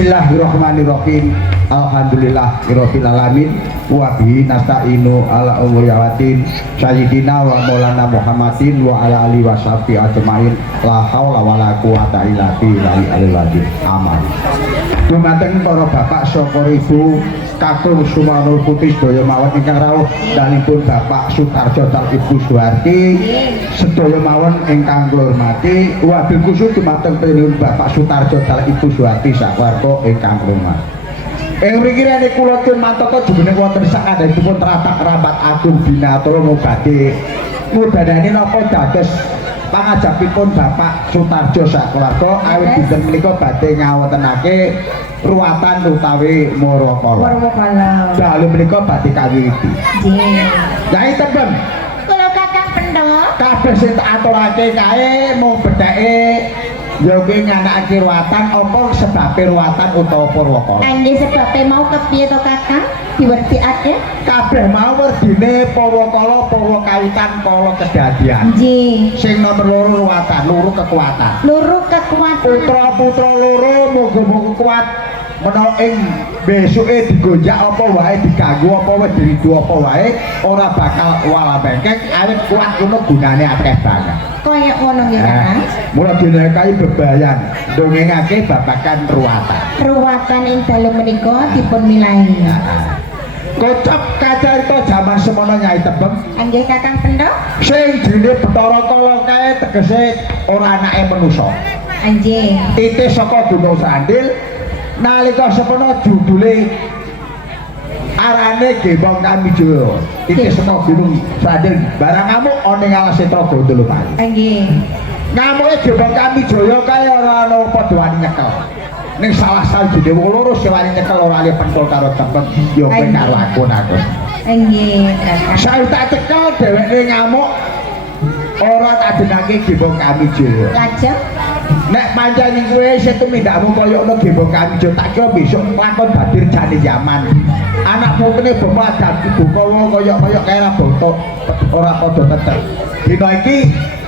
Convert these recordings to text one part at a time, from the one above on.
Bismillahirrahmanirrahim. Alhamdulillahirabbil alamin wa bihi nasta'inu ala umuri awatin sayyidina wa maulana Muhammadin wa ala alihi washabihi ajmain la haula wala quwata illa billahi aliyil aman. Dumateng para bapak saka ibu kakung Sumanul Putih sedaya mawon ingkang rawuh dalipun Bapak Sutarjo dan Ibu Suwarti sedaya mawon ingkang kula hormati wabil khusus dumateng panjenengan Bapak Sutarjo dan Ibu Suwarti sakwarga ingkang kula hormati. Ing mriki rene kula tumantaka jumeneng wonten sakandhapipun teratak rapat agung binatura mubadi mudhanane napa dados pangajapipun Bapak Sutarjo sakwarga awit dinten menika badhe ngawontenake ruwatan utawi Morokala. Dalu menika badhe kawiwiti. Nggih. Nyai tembem. Kula Kakang Pendhok. Kabeh sing tak aturake kae mung bedheke ya kuwi nganakake ruwatan apa sebabe ruwatan utawa Purwakala. Nggih sebabe mau kepiye to Kakang? Diwertikake. Kabeh mau werdine Purwakala Purwakawitan kala kedadian. Nggih. Sing nomor loro ruwatan, loro kekuatan. Loro kekuatan. Putra-putra loro muga-muga kuat menawa ing besuke digonjak apa wae diganggu apa wae diridu apa wae ora bakal wala bengkek awit kuat ngono gunane akeh banget. Kaya ngono nggih Kakang. Mula dinekai bebayan dongengake babagan ruwatan. Ruwatan ing dalem menika dipun milahi. Kocap kacarita jaman semono Nyai Tembem. Nggih Kakang Pendhok. Sing jenenge Bathara Kala kae tegese ora anake manusa. Nggih. Titik saka Gunung Sandil nalika semono judule arane Gembong Kamijaya. Titik saka Gunung Sandil barang ngamuk ana ing alas Setragondo lho Pak. Nggih. Ngamuke Gembong Kamijaya kae ora ana padha wani nyekel. Ning salah sajine wong loro sing wani nyekel ora ali pentol karo Tembem ya kowe karo aku. Nggih Kakang. Saya tak cekel dheweke ngamuk ora tak denake Gembong Kamijaya. Lajeng Nek pancen kowe sing tumindakmu kaya ngono Gembong Kamijaya tak kira besok lakon badir jane zaman. Anak putune bapak dan ibu kowe kaya kaya bontok ora padha tetep. Dina iki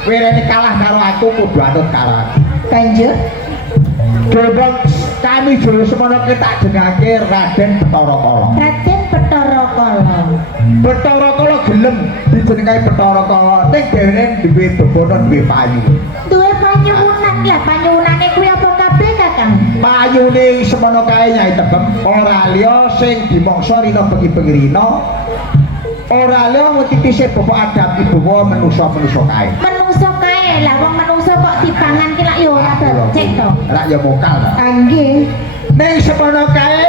kowe rene kalah karo aku kudu anut karo aku. banjur Gembong Kamijaya semono ki tak jenengake Raden Bathara Kala. Raden Bathara Kala. Bathara Kala gelem dijenengi Bathara Kala ning dheweke duwe bebono duwe payu. Duwe panyuwunan lah, panyuwunane kuwi apa kabeh Kakang? Payune semono kae Nyai Tembem ora liya sing dimangsa rina bengi-bengi rina. Ora liya titise bapak adab ibu wa manusa-manusa kae. Menungso kae lah, wong menungso kok dipangan ki lak yo ora becik to. Lak ya mokal ta. Nggih. Ning semono kae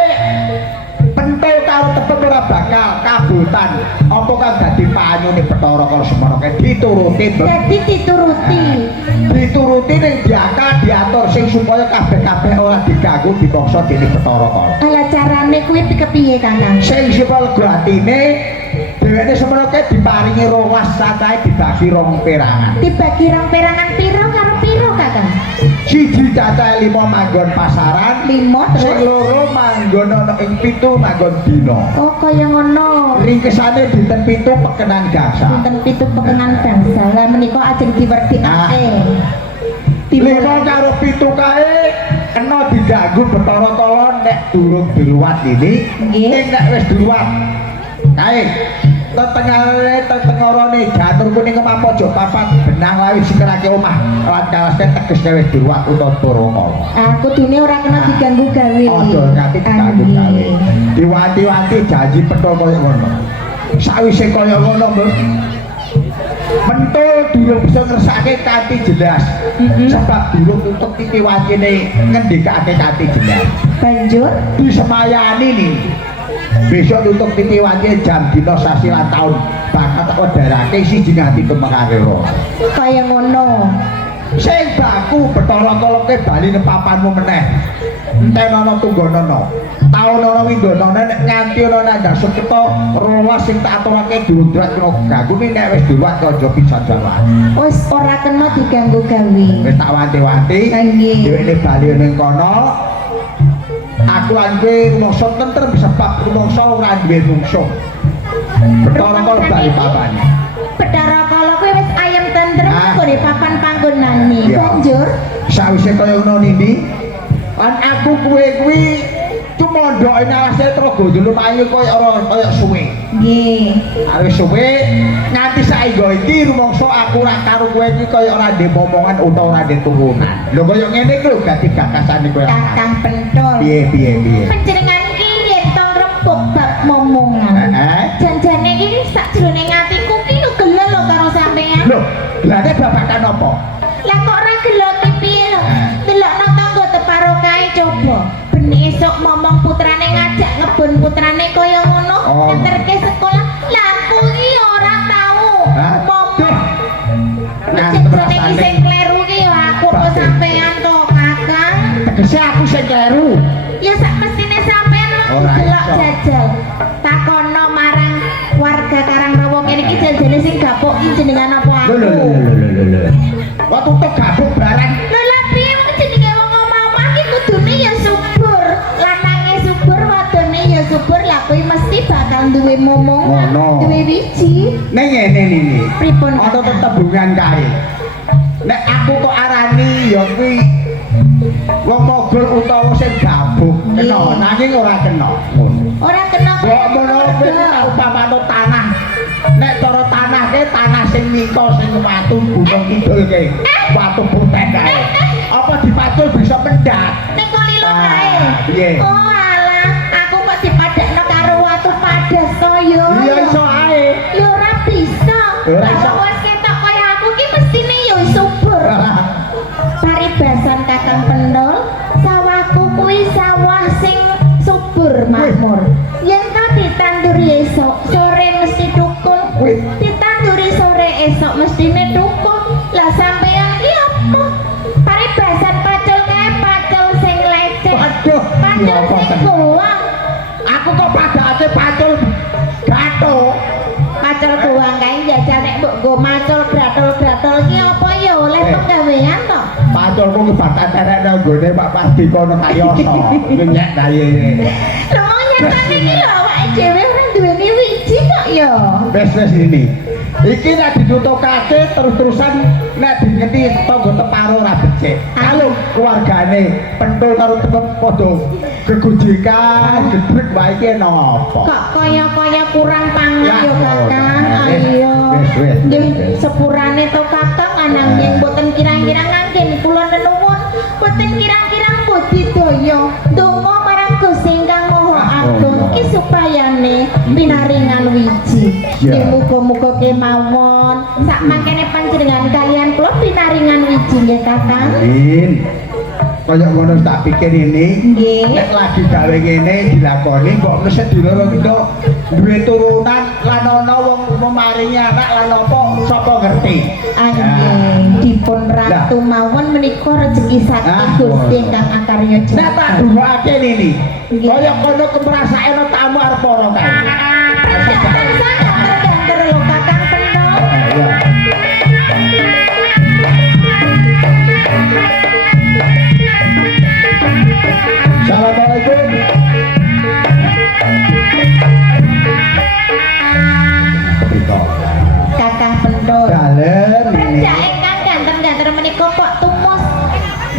pentul karo tepet ora bakal kabutan. Apa kang dadi panyune Bathara Kala semono kae dituruti. Dadi dituruti. Dituruti ning diakal diatur sing supaya kabeh-kabeh ora diganggu dipaksa dening Bathara Kala. Ala carane kuwi kepiye Kakang? Sing sipal gratine dheweke semono kae diparingi rolas satae dibagi rong perangan. Dibagi rong perangan piro karo piro Kakang? Siji cacahe 5 manggon pasaran, 5 sing terus. loro manggon ana ing 7 manggon dina. Oh kaya ngono. Ringkesane dinten 7 pekenan gasa. Dinten 7 pekenan bangsa. Lah menika ajeng diwerdikake. 5 karo 7 kae kena diganggu Bathara Kala nek durung diluwat ini. Nggih. Ning nek wis diluwat kae tetengorane janur kuning kemah pojok papat benang lawi sikerake omah lan kalasnya teges wis diluwat utawa Purwakala. Kudune ora kena diganggu gawe. Aja nganti diganggu gawe. Diwanti-wanti janji pentul kaya ngono. Sawise kaya ngono, Mbok. Pentul durung bisa ngersake kanthi jelas. Sebab durung tutup titi wancine ngendikake kanthi jelas. Banjur Disemayani nih. Besok tutup titi wancine jam dina sasi lan taun bakal tak wedharake siji nganti kemengare ro. kaya ngono. Sing baku Bathara Kala ke bali nang papanmu meneh. Entenono tunggonono. Taun ana windanane nek nganti ana nandhang seketa rolas sing tak aturake diundrat kena ganggu nek wis diluwat aja bisa jalan. Wis ora kena diganggu gawe. Wis tak wanti-wanti. Nggih. Dheweke bali ning kono. Aku lan kowe rumangsa tentrem sebab rumangsa ora duwe mungsuh. Bathara Kala bali papane. Bathara Kala kuwi wis ayem tentrem Ah. kok di papan panggonane. Iya. Banjur Sawise kaya ngono nindi Kan aku kuwi cuma ndoke nalase terus dulu mayu koyo suwe. Nggih. Wis suwe nganti saenggo iki rumangsa aku ora karo kowe iki koyo ora ndek momongan utawa ora ndek turunan. Lho koyo ngene iki lho dadi gagasane kowe. Kakang Pentul. Piye. Panjenengan iki yen to rembug bab momongan. Janjane iki sakjroning atiku ki yo gelo lho karo sampean. Lho, lha nek babakan apa? Lah kok ora gelo ki piye lho? Delokno tangga teparo kae coba. Ben esuk momong putrane ngajak ngebon putrane kaya ngono, nganterke sekolah. Lah aku iki ora tau. Momong. Janjane iki sing kleru ki yo aku apa sampean to, Kakang? Tegese aku sing kleru. Ya sak mestine sampean delok jajal. Takono marang warga Karangrawa kene iki janjane sing gapuk iki jenengan apa aku? Lho. Waktu tok gabuk barang. Lho lah piye wong jenenge wong omah-omah iki kudune ya subur. Lanange subur, wadone ya subur. Lah kuwi mesti bakal duwe momongan, duwe wiji. Ning ngene iki. Pripun? Ana tetembungan kae. Nek aku kok arani ya kuwi wong mogol utawa sing gabuk kena nanging ora kena ngono. Ora kena Kok mono kuwi upamane tanah. Nek cara tanah ke tanah sing miko sing watu gunung kidul ke. Watu putih kae. Apa dipacul bisa mendak? ning kok lilo kae. Piye? Oh alah, aku kok dipadakno karo watu padas to yo. Iya iso ae. Ya ora bisa. Ora iso. Lah wis ketok kaya aku ki mestine ya subur. Paribasan Kakang Pendol, sawahku kuwi sawah sing subur makmur. Yen ta ditanduri esuk, sore mesti dukun. Ditanduri sore esuk mestine dukun. Lah sampeyan iki apa? Paribasan pacul kae pacul sing lecet. Waduh, Pacul sing goang. aku kok padake pacul gathuk. Pacul goang kae jajal nek mbok nggo macul gratul-gratul iki apa ya oleh penggawean to? Paculku ki bakal terek nang gone Pak Padi kono kayoso. Nyek daye. Lho wong nyatane iki lho awake dhewe ora duweni wiji kok ya. Wes ini. Iki nek ditutukake terus-terusan nek dingeti tangga teparo ora becik. Kalau keluargane pentul karo tetep padha gegojekan, gedrek wae iki ana apa? Kok kaya-kaya kurang pangan yo Kakang. Ayo. Wes. Nggih sepurane to Kakang ananging boten kirang-kirang anggen kula nenuwun boten kirang-kirang budidaya donga marang Gusti Ingkang Maha Agung iki supayane pinaringan wiji. Nggih muga-muga kemawon sak mangkene panjenengan kalian kula pinaringan wiji nggih Kakang. Amin. Kaya ngono tak pikir ini. Nggih. Nek lagi gawe ngene dilakoni kok mesti diloro kita duwe turunan lan ana wong memaringi anak lan apa sapa ngerti. Nggih, dipun ratu mawon menika rezeki saking Gusti ingkang akarya Nek tak jembar. duwake nini. Kaya kono kemrasakno tamu arep para kae. Predak tansah ganter lho Kakang Pendol. Assalamualaikum. Kakang Pendol. Dalem ini. Predak ingkang ganter-ganter menika kok tumus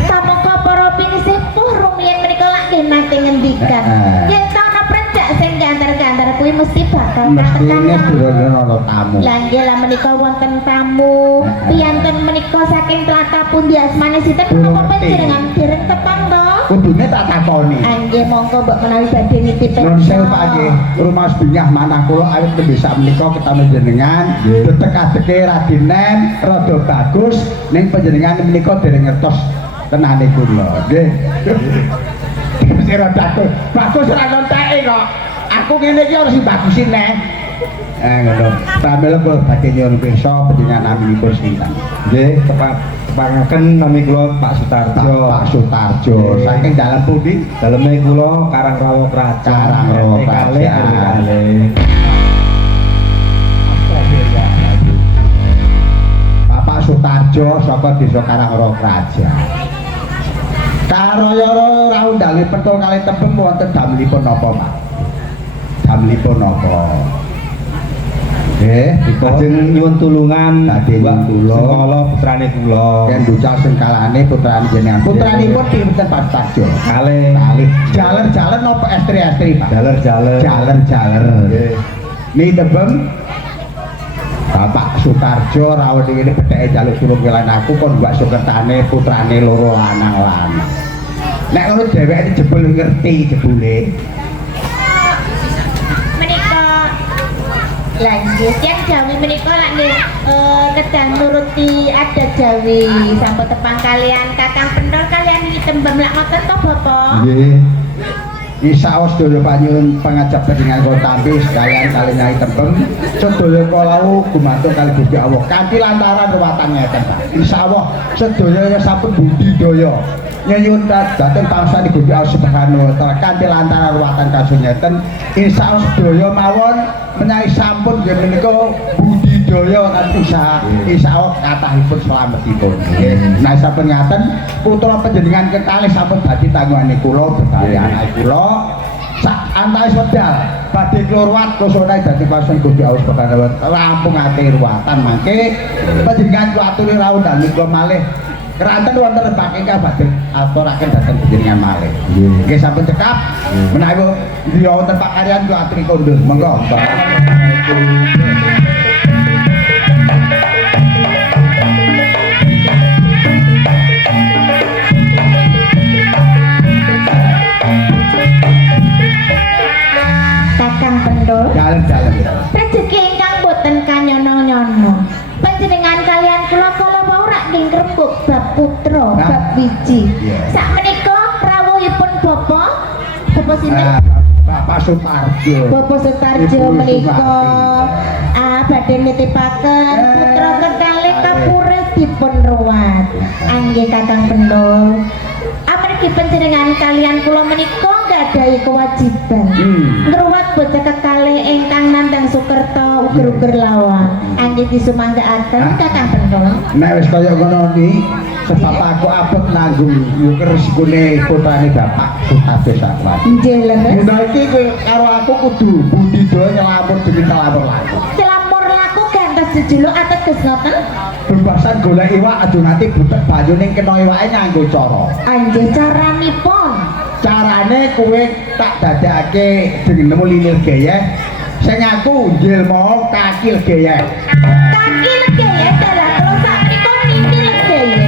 samuka para pinisih puh rumiyin menika lagi nate ngendikan. Yen ta ana predak sing ganter-ganter kuwi mesti bakal Mestine katekan. durung ana tamu. Lah nggih lah menika wonten tamu. Piyanten menika saking Tlatah pundi asmane sinten menapa panjenengan dereng tepang to? Kudune tak takoni. Nggih monggo mbok menawi badhe nitipen. Nun sewu Pak nggih, rumah bingah manah kula awit nembe sak menika ketemu jenengan, detek-adeke radinen rada bagus ning panjenengan menika dereng ngertos tenane kula. Nggih. Sing rada bagus ora nonteke kok. Aku ngene iki harus dibagusin neh. Ngono. Pramila kula badhe nyuwun pirsa panjenengan naminipun sinten. Nggih, Pangaken nami kula Pak Sutarjo. Pak Sutarjo. Saking dalem pundi? Daleme kula Karangrawa Krajan. Karangrawa Krajan. Bapak Sutarjo saka Desa Karangrawa Krajan. Karaya ora undale pentul kali tembung wonten damelipun napa, Pak? Damelipun napa? Nggih, dipun Lajeng nyuwun tulungan Badhe nyuwun tulung. Sengkala putrane kula. yen ducal sengkalane putrane jenengan. Putranipun pinten Pak Sutarjo? Kalih Kalih. Jaler-jaler napa estri-estri, Pak? jaler-jaler. Jaler-jaler. Nggih. Mi tebeng Bapak Sutarjo rawuh ngene betheke jaluk tulung kelan aku kon mbak sukertane putrane loro lanang-lanang. Nek ngono dheweke jebul ngerti jebule. Menika lanjut yang Jawi menika lak nggih kedah nuruti adat Jawi sampun tepang kalian Kakang Pendol kalian iki tembem lak ngoten to Bapak. Nggih. Isaos dulu panyun pengajap dengan kota Tampi sekalian kali nyai tembem sedaya kalau gumantung kali Gusti Allah kanthi lantaran ruwatan ngeten Pak. Insyaallah sedaya sampun budidaya nyuwun dhateng pangsane Gusti Allah Subhanahu wa taala kanthi lantaran ruwatan kasunyeten insyaallah sedaya mawon menawi sampun nggih menika budidaya lan usaha insyaallah kathahipun slametipun. Nggih. Nah sampun ngaten putra panjenengan kekalih sampun dadi tanggungane kula bebawi anak kula sak antawis wedal badhe kluruat kusone dadi pasun Gusti Allah Subhanahu wa taala rampung ate ruwatan mangke panjenengan kula aturi rawuh dalem kula malih keranten wonten rebak ingkang badhe aturaken dhateng panjenengan malih. Nggih sampun cekap menawi griya wonten pakaryan kula aturi kondur monggo. Kakang Pendol Jalan-jalan. rezeki ingkang boten kanyono-nyono panjenengan kalian kula kala wau rak ngrembug bab putra Nah. bab wiji Iya. sakmenika rawuhipun Bapak sinten Bapak Sutarjo. Bapak Sutarjo Ibu menika Sumarti. badhe nitipaken putra kekalih kapurih dipun ruwat. Anggih Kakang Pendol. Amargi panjenengan kalian kula menika gadahi kewajiban ngruwat bocah kekalih ingkang nandhang Sukerta uger-uger lawang. Anggih disumanggaaken Kakang Pendol. Nek wis kaya ngono ni sebab aku abot nanggung yo resikune putrane Bapak Sutarjo Sakwan. Nggih leres. Mudah iki kowe karo aku kudu budidaya nyelamur demi nyelamur laku. Selamur laku gantos jejuluk ateges ngoten. Bebasan golek iwak aja nanti butek banyu ning kena iwake nganggo cara. Anggih caranipun. Carane kowe tak dadake jeneng nemu linil geyeh sing aku njil mau kaki geyeh. Kaki legeye dalah kula sakmenika niki legeye.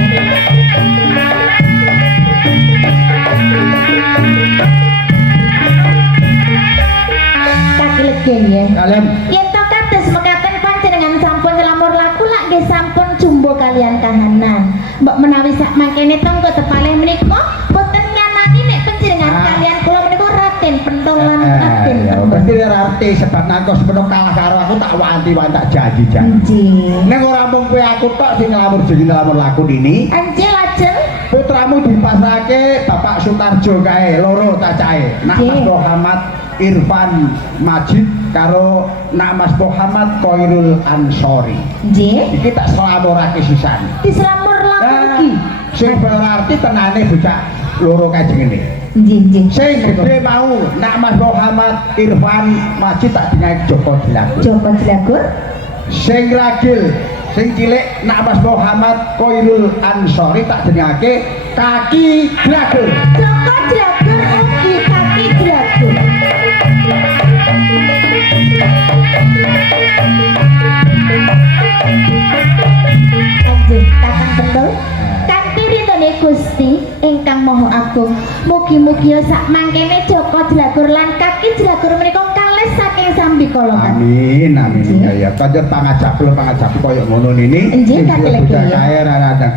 Kaki legeye. Kalian Yen to kados mekaten panjenengan sampun nyelamur laku lak nggih sampun jumbo kalian kahanan. Mbok menawi sak mangkene tonggo tepalih menika boten nyanani nek panjenengan kalian kula menika Raden Pentol lan Raden ya Tembem. pasti arti sebab nangkos penuh kalah karo aku tak wanti-wanti tak janji-janji. Nggih. Ning ora mung kowe aku tok sing ngelamur jeneng ngelamur laku ini. Anjir lajeng Putramu dipasrahke Bapak Sutarjo kae loro cacahe. Nak Mas Nggih. Muhammad Irfan Majid karo Nak Mas Muhammad Khairul Ansori. nggih Iki tak selamurake sisan. diselamur laku iki. Sing berarti tenane bocah loro kae jengene. Nggih. Sing gede mau Nak Mas Muhammad Irfan Majid tak dingae Joko Dilaku. Joko Dilagur. Sing ragil sing cilik Nak Mas Muhammad Khairul Ansori tak jenengake Kaki Dilagur. Joko Dilagur ugi Kaki Dilagur. Anjir Kakang Pendol. Kanthi ridhone Gusti ingkang Maha Agung, mugi-mugi sak mangkene Joko Dilagur lan Kaki Dilagur menika kalih saking sambikala. Amin amin Nggih. ya. Kanjeng pangajap koyo ngono nini. Nggih, katilih bocah ya. kaya rada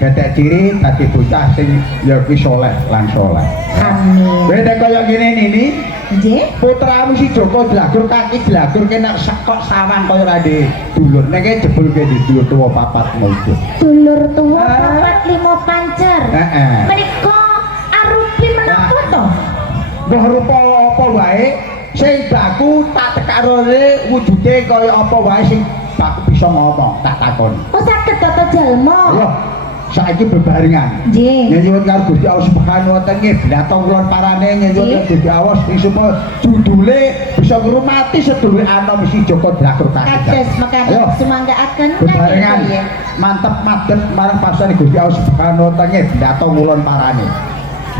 ketek ciri dadi bocah sing ya kuwi saleh lan saleh. Amin. Beda kaya ngene nini. Nggih. Putramu si Joko Dilagur Kaki Dilagur kena sekok sawan kaya rade dulur. Nek jebul ke di dulur tuwa papat mojo. Dulur tua papat limo pancer. Heeh. Menika arupi menapa to? Mbah rupa apa wae sing baku tak tekarone wujude kaya apa wae sing baku bisa ngomong tak takon. Oh saged tata jalma. Ayo saiki bebarengan. Nggih. Nyuwun karo Gusti Allah Subhanahu wa taala blatong kulon parane nyuwun Nggih. Gusti Allah sing supaya judule bisa ngrumati sedulur anom si Joko Drakur Kados Ayo. mekaten sumanggaaken Bebarengan nggih. mantep madep marang pasane Gusti Allah Subhanahu wa taala blatong kulon parane.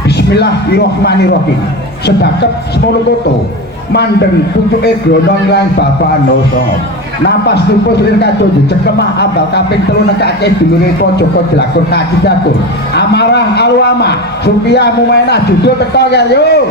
Bismillahirrahmanirrahim. Sedakep semono koto mandeng puncuke grondong lan bapak anoso. Napas lupus lir kados cekemah abal kaping 3 nekake dulure Joko Drakur kaki jakur. Amarah alwama Supia mumainah judul teko ya yo.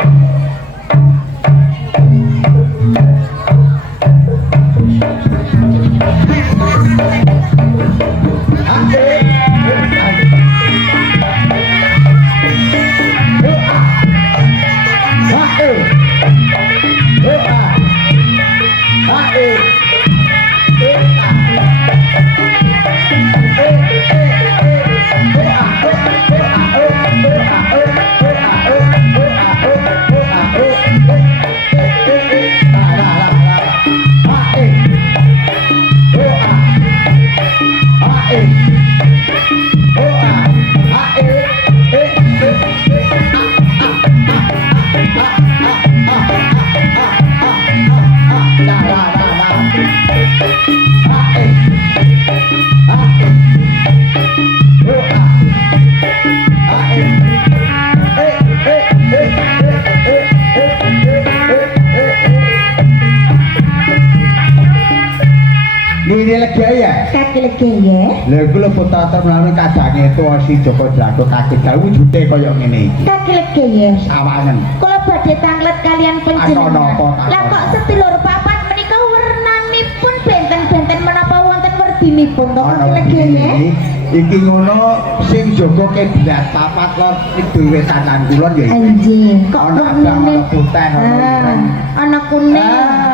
Ini lagi ya. Kaki legi ya. Lha iku lho putra menawi kadange itu si Joko Drakur kaki dalu wujude kaya ngene iki. Kaki legi ya. Sawangen. Kula badhe tanglet kalian Takon apa, panjenengan. takon. Lah kok sedulur papat menika wernanipun benten-benten menapa wonten werdinipun to Ana kaki legi ya. begini, iki ngono sing Joko keblat papat lor kidul wetanan kulon ya iki. Anjing, kok Ana abang ana putih ana ireng. ana kuning. Ah.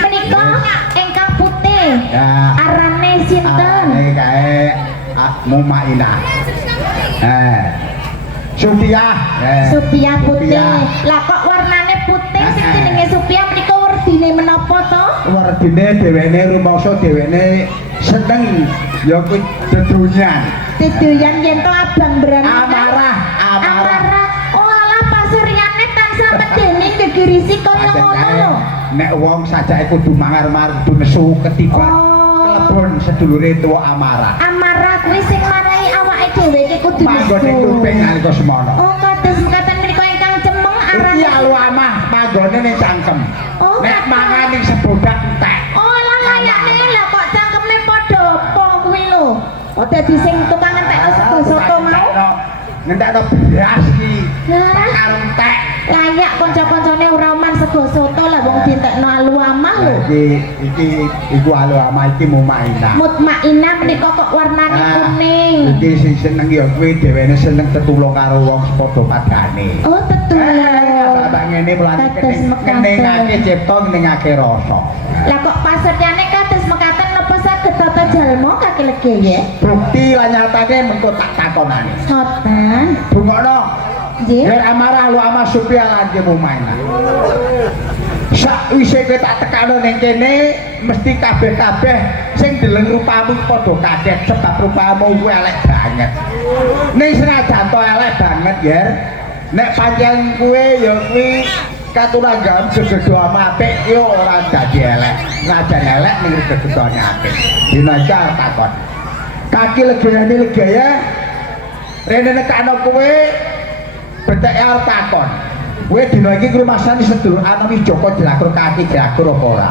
Menika ingkang putih. Ya. Arane sinten? Arane kae Mumainah. Supia. Supia putih. Supia. Lah kok warnane putih sing Ah. jenenge Supia menika werdine menapa to? Werdine dhewene rumangsa dhewene seneng ya kuwi dedunyan. Dedoyan yen to abang berani. Amarah. Amarah. Oh alah pasuryane tansah medeni gegirisi kaya Pancen ngono kae, lho. nek wong sajake kudu mangar-mar kudu nesu ketiban Oh. kelebon sedulure tuwa amarah. Amarah kuwi sing marahi awake dhewe iki kudu Manggone kuping nalika semono. Oh kados mekaten menika ingkang cemeng Iki arane. alwamah manggone ning cangkem. Oh, Nek kados. mangan ning sebodak entek. Oh alah layakne lah kok cangkeme padha apa kuwi lho. Oh dadi sing tukang entekno sego soto mau. Ngentekno beras iki. Lah. Bakal entek. Layak kanca-kancane ora man sego soto lah wong dientekno aluamah lho. Iki iku alwamah iki Mumainah. Mutmainah menika kok warnane kuning. Iki sing seneng ya kuwi dhewene seneng tetulung karo wong padha padane. Oh tetulung. Bapak ngene mulane Kados mekaten. ngeningake cipta ngeningake rasa. Lah kok paseryane kados mekaten napa saged tata jalma kaki legi ya? Bukti lan nyatane mengko tak takonane. Soten. Bungokno. Nggih. Yen amarah lu ama Supia lan Mumainah. Sakwise kowe tak tekano ning kene mesti kabeh-kabeh sing deleng rupamu padha kaget sebab rupamu kuwi elek banget. Ning senajan to elek banget yer nek pancen kowe ya kuwi katuranggan gegedo apik yo ora dadi elek. Najan elek ning gegedone apik. Dina iki arep takon. Kaki legene legaya rene nekano kowe betek arep takon. Kowe dina iki ngrumasani sedulur anom Joko Drakur kaki Drakur apa ora?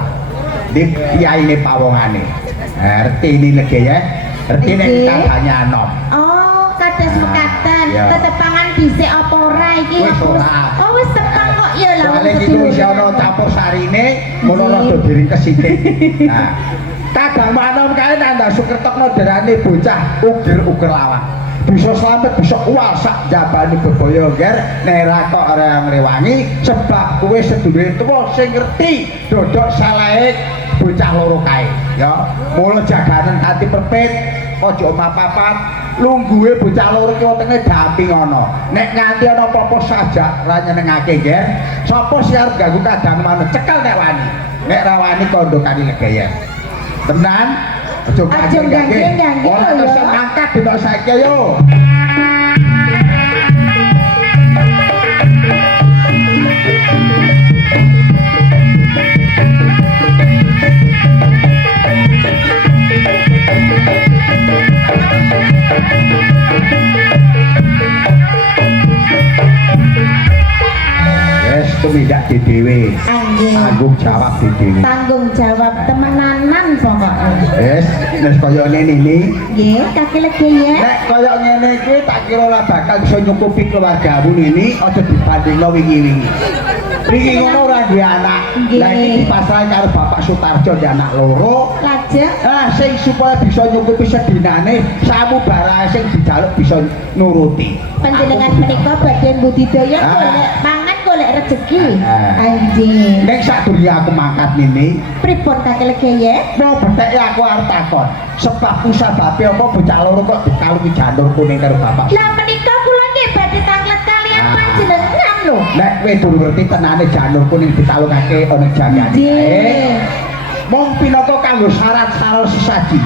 Di kiyaine pawongane. Artine legaya, artine Iki. katanya anom. Oh, kados mekaten. Ya. Tetepangan dhisik apa ora iki? Wis Aku- ora. Oh, wis tepang kok ya lah. Soale iki wis ana campur sarine, mulo rada diring kesithik. Nah, kadang manom kae nanda Sukertokno derane bocah uger-uger lawak. Bisa slamet bisa uwal sak jabane bebaya ger nek ra kok ora ngrewangi sebab kowe sedulure tuwa sing ngerti dodok salahe bocah loro kae ya. Mula jaganen ati perpit aja omah papat lungguhe bocah loro ki wetenge damping ana. Nek nganti ana apa-apa sajak ra nyenengake ger, sapa sing arep ganggu kadang manut cekel nek wani. Nek ra wani kandha kali legaya. Tenan Aja ganggu-ganggu ora lho terus ya. mangkat dina saiki yo. Wes tumindak di dhewe. Anggih. Tanggung jawab di dhewe. Tanggung jawab temenanan pokoknya. Wes nek kaya ngene iki, Nggih, kaki lagi ya. nek kaya ngene iki tak kira ora bakal iso nyukupi keluargamu ini aja dibandingno wingi-wingi. Wingi ngono ora duwe anak. Nggih. Lah iki dipasrahi karo Bapak Sutarjo di anak loro. Lajeng Ah, sing supaya bisa nyukupi sedinane samu barang sing dijaluk bisa nuruti. panjenengan menika badhe budidaya Ah. golek mangan golek rezeki. Ah. Anjing. Nek sadurunge aku mangkat nini, Pripun kaki lagi ya? mau betek aku arep takon. Sebab sababe apa bocah loro kok dikalungi janur kuning karo bapak. Lah menika kula nggih badhe tanglet kalian Ah. panjenengan lho. Nek kowe durung ngerti tenane janur kuning dikalungake ana jagane. Nggih. Mong pinaka kanggo syarat-syarat sesaji.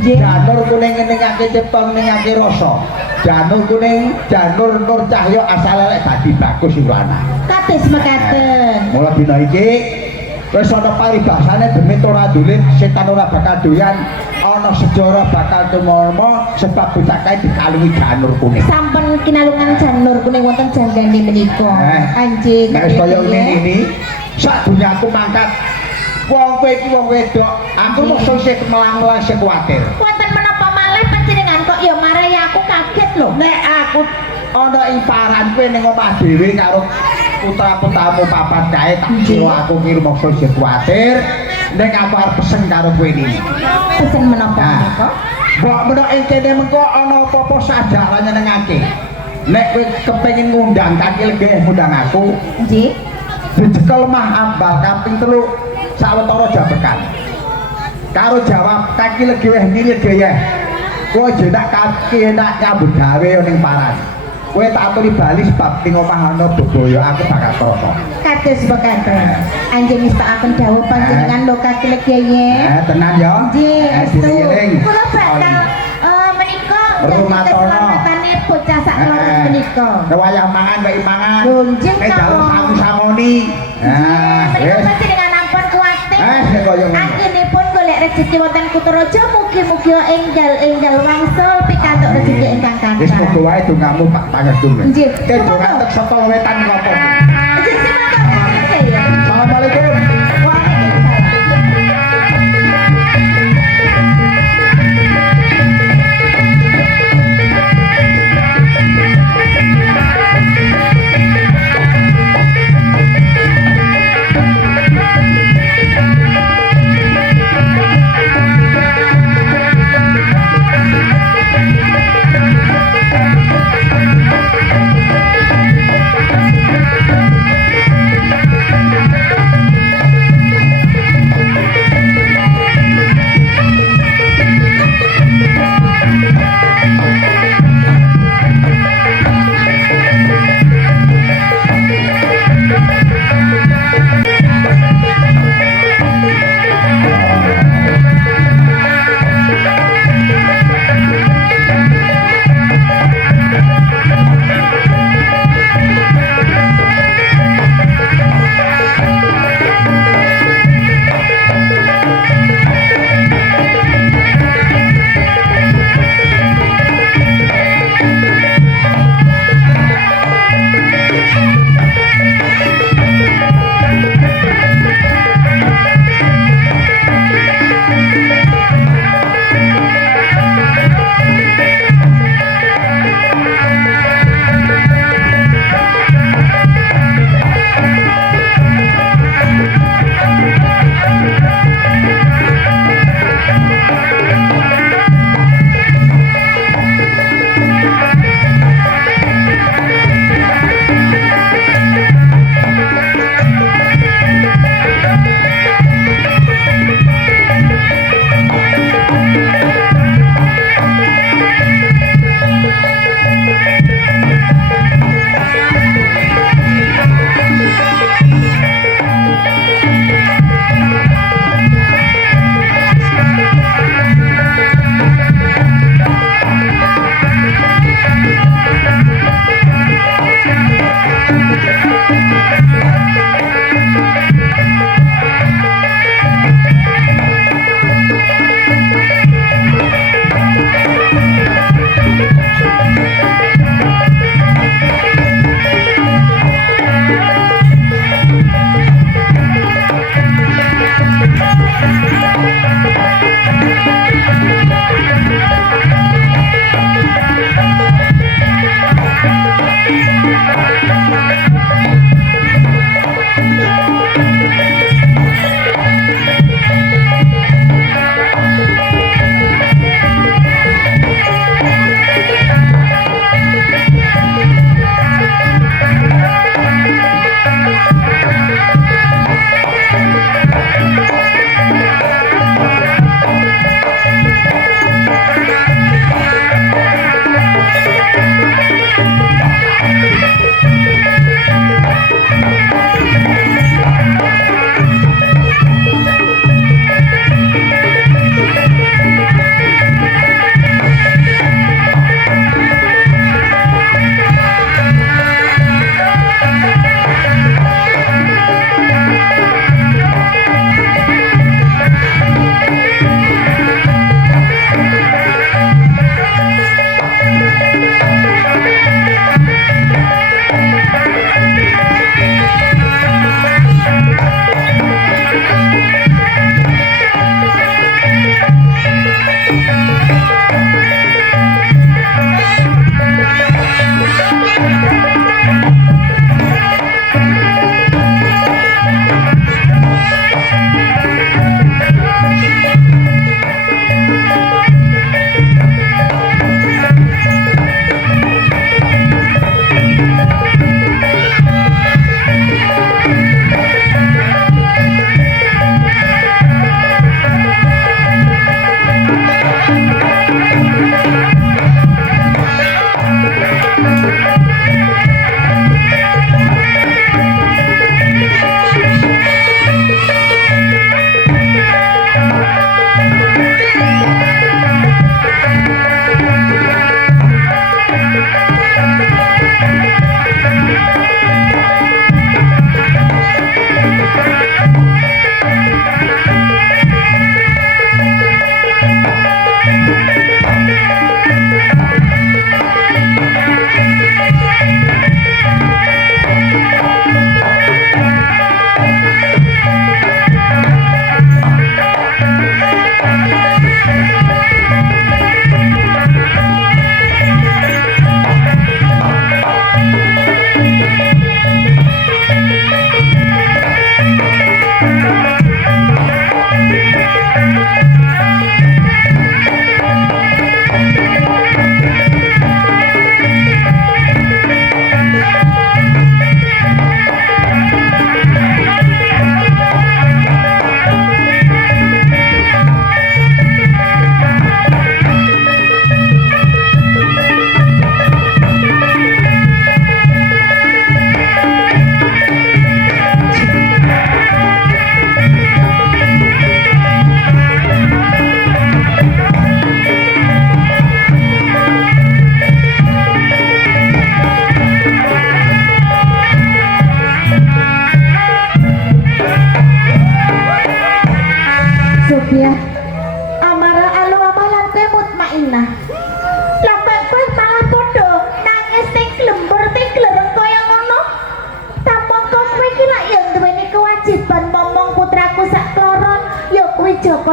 Nggih. Janur kuning ngeningake cepeng ningake rasa. Janur kuning, janur nur cahya asal elek dadi bagus urana. Kados mekaten. Mula dina iki wis ana paribasane demit ora dolim, setan ora bakal doyan, ana sejarah bakal tumomo sebab bocah kae dikalungi janur kuning. Sampun kinalungan janur kuning wonten janggane menika. Anjing. Nek kaya ngene iki, sak dunya aku mangkat. Wong kowe iki wong wedok, aku mesti sik melang-melang sik kuwatir. Wonten menapa malih panjenengan kok ya marai aku kaget lho. Nek aku ana ing paran kowe ning omah dhewe karo putra-putramu papat kae tak kira aku ki mokso sik kuwatir. Nek aku arep pesen karo kowe niki. Pesen menapa Nah. menika? Mbok menawa ing kene mengko ana apa-apa sajarane nengake. Nek kowe kepengin ngundang kaki lenggeh ngundang aku, Nggih. dicekel mah ambal kaping 3 sawetara jabekan. Karo jawab kaki lenggeh nilih gaya. Kowe jenak kaki enak nyambut gawe ning paran. Kowe tak aturi bali sebab ning omah ana bebaya aku bakal krasa. Kados mekaten. Anjing wis tak akan dawuh panjenengan lho kaki legi ya. Tenan ya. Nggih, estu. Dieling. Kula bakal menika Rumah jadi tono. keselamatan bocah sak keluarga menika. Wayah mangan wae mangan. Lunjing Nek ta. dalem samu-samoni. Nah, Menika wis. panjenengan ampun kuwatir. Nek kaya ngono. Anggenipun golek rezeki wonten Kutaraja mugi-mugi enggal wangsul pikantuk rezeki ingkang Wis kathah. padha wae dongamu Pak Pangestu. Nggih. Kejo ngantek saka wetan ngopo. Nggih, semoga berkah ya. Assalamualaikum.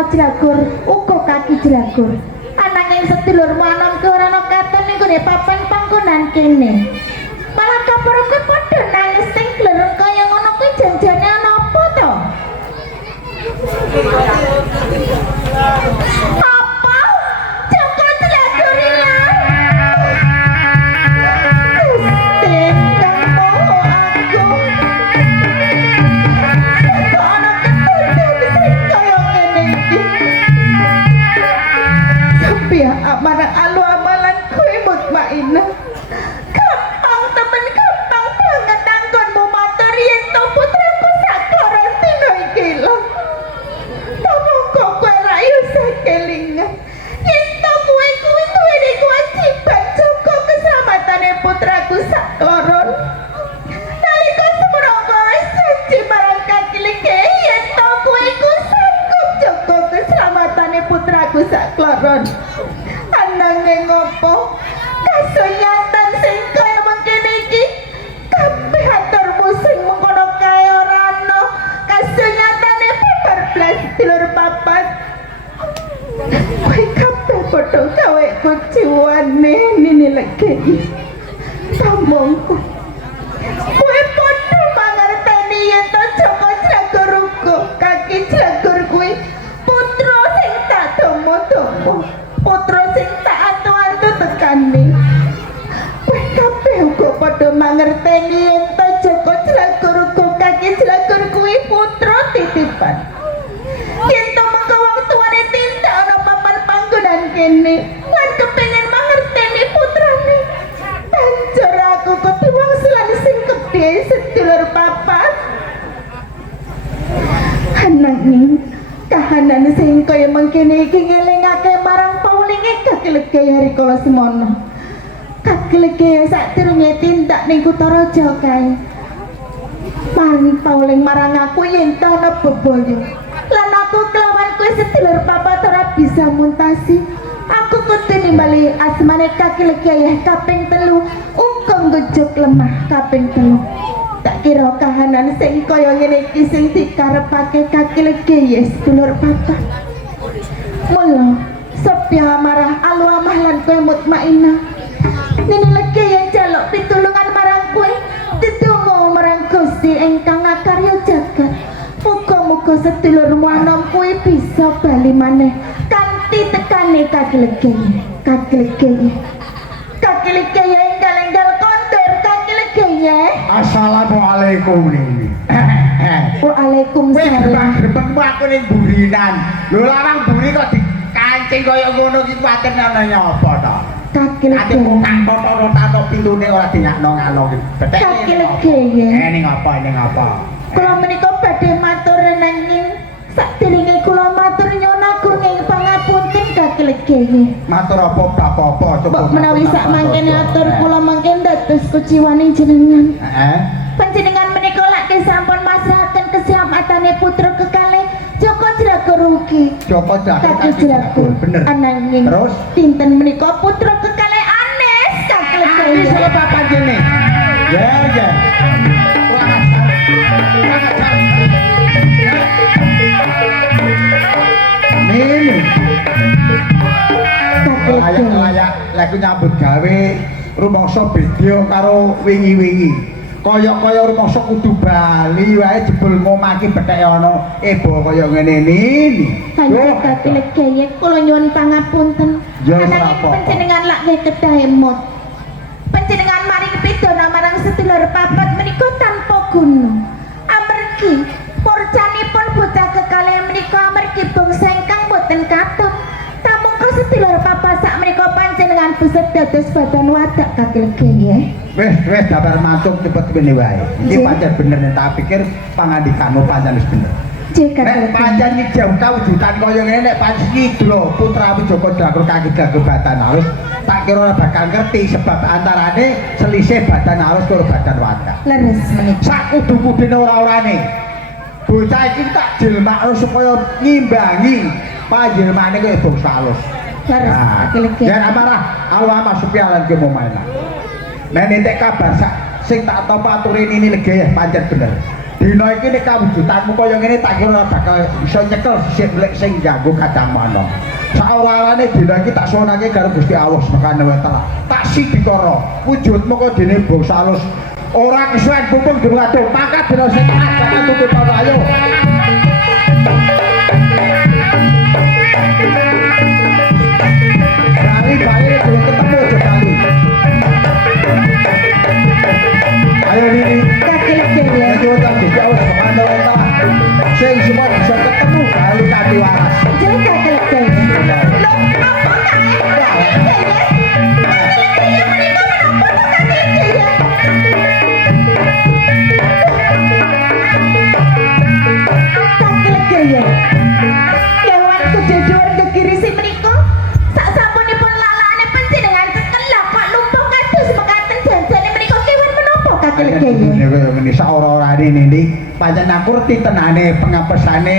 Jragur uga Kaki Jragur. Ananging sedulurmu anom ke ora ana katon ning gone papan panggonan kene. Malah kaporo kuwi padha nangis sing glereng kaya ngono kuwi janjane ana apa to? Apa? Joko Jragur ilang. Gusti kang moho aku. Kok ana keturunan sing kaya ngene iki? Sampai amarang alu amalan kuwi mutmainah. Gampang temen gampang banget anggonmu matur yen to putraku saklara dina iki lho. Pamongko kowe ra iso kelingan. Yen to kuwi duweni kewajiban jaga keselamatan putraku saklara. Nalika semono kowe janji marang kakilike yen to kuwi sanggup jaga keselamatan putraku saklara. Ananging ngopo kasunyatan sing kaya mengkene iki kabeh aturmu sing mengkono kae ora ana kasunyatane babar blas dulur papat kowe kabeh padha gawe kuciwane nini legi pamongko kowe padha mangerteni yen to Joko Jragur uga Kaki Jragur kuwi putra sing tak domo-domo putra sing tak atu-atu tekane. Kowe kabeh uga padha mangerteni yen to Joko Jragur uga Kaki Jragur kuwi putra titipan. Yen to mengko wong tuane tindak ana papan panggonan kene lan kepengin mangerteni putrane. Banjur aku kudu wong selan sing gedhe sedulur papat. Ananging kahanan sing kaya mengkene iki ngelingake marang paulinge Kakilegaya rikala semono. Kakilegaya sadurunge tindak ning Kutaraja kae. Marang pauling marang aku yen to ana bebaya. Lan aku kelawan kowe sedulur papat ora bisa muntasi. Aku kudu nimbali asmane Kakilegaya kaping 3 uga ngejuk lemah kaping 3. Tak kira kahanan sing kaya ngene iki sing dikarepake Kakilegaya sedulur papat. Mula sepya marah alu amah lan kowe mutmainah. Nini Legaya njaluk pitulungan marang kowe. Ditunggu marang Gusti ingkang ngakarya jagat. Muga-muga sedulurmu anom kuwi bisa bali maneh kanthi tekane Kakilegaya. Kakilegaya enggal-enggal kondur Kakilegaya. Assalamualaikum Nini. Waalaikumsalam. Grebengmu aku ning burinan. Lho larang buri kok dikancing kaya ngono iki kuwatir ana nyapa to? Ate Kakilegaya. tak toto-toto pintune ora dinyakno ngalo iki. Kakilegaya. Ning apa? Kula menika badhe matur nanging sadèrènge kula matur nyuwun agung ing pangapunten Kakilegaya. Matur apa coba. Mbok menawi sak mangkene atur kula mangken dados kuciwaning jenengan. Heeh. Panjenengan menika lak sampun masrahaken kesehamatane putra kekalih Joko Jragur ugi. Joko Kaki Jragur. bener. Ananging Terus dinten menika putra kekalih Anes Kakilegaya. Anis kaya papan kene. Ya. Nini. Layak lek nyambut gawe rumangsa beda karo wingi-wingi. Kaya rumangsa kudu bali wae jebul ngomaki betheke ana ebo kaya ngene Nini. Kanjeng Kakilegaya kula nyuwun pangapunten. Ya, ora Ananging apa-apa. panjenengan lak nggih kedah emot. Panjenengan maring pidana marang sedulur papat menika tanpa guna. Amargi porcanipun bocah kekalih menika amargi bangsa ingkang boten katut. Tamungka sedulur papat sak menika panjenengan beset dados badan wadak Kakilegaya. Wis dabar mantuk cepet kene wae. Iki Nggih. pancen bener nek tak pikir pangandikanmu pancen wis bener. Nggih Nek Kakilegaya. pancen iki jauh kawujudan kaya ngene nek pancen Idra putramu Joko Jragur Kaki Jragur badan halus tak kira ora bakal ngerti sebab antarane selisih badan halus karo badan wadah. Leres menika. Sak kudu-kudune ora-orane. Bocah iki tak jelmakno supaya ngimbangi panjenengane kaya bangsa halus. Leres Kakilegaya. Jangan amarah, awama supialan ke momaina. Nek entek kabar sak sing tak topa aturi ini Legaya pancen bener. dina iki nek kawujutanmu kaya ngene tak kira bakal iso nyekel sik lek sing ganggu kadang mono. Saorane dina iki tak suwunake karo Gusti Allah Subhanahu wa taala. Tak sidikara wujudmu kok dene bangsa alus ora kesuwen pupung diwaduh maka dina sing bakal tutup ayo. Kali bae belum ketemu sekali. Ayo ini ayo tak dijauh Subhanahu wa taala. Sing semua bisa ketemu kali kaki waras. Jaga kelekeng. Loh, apa ya? Kewan kejujuran ke kiri si meniko sak sapunipun lalane panjenengan kekelak Pak lumpuk kados mekaten janjane meniko kewan menapa kakek Ini saora-orane ini pancen aku ngerti tenane pengapesane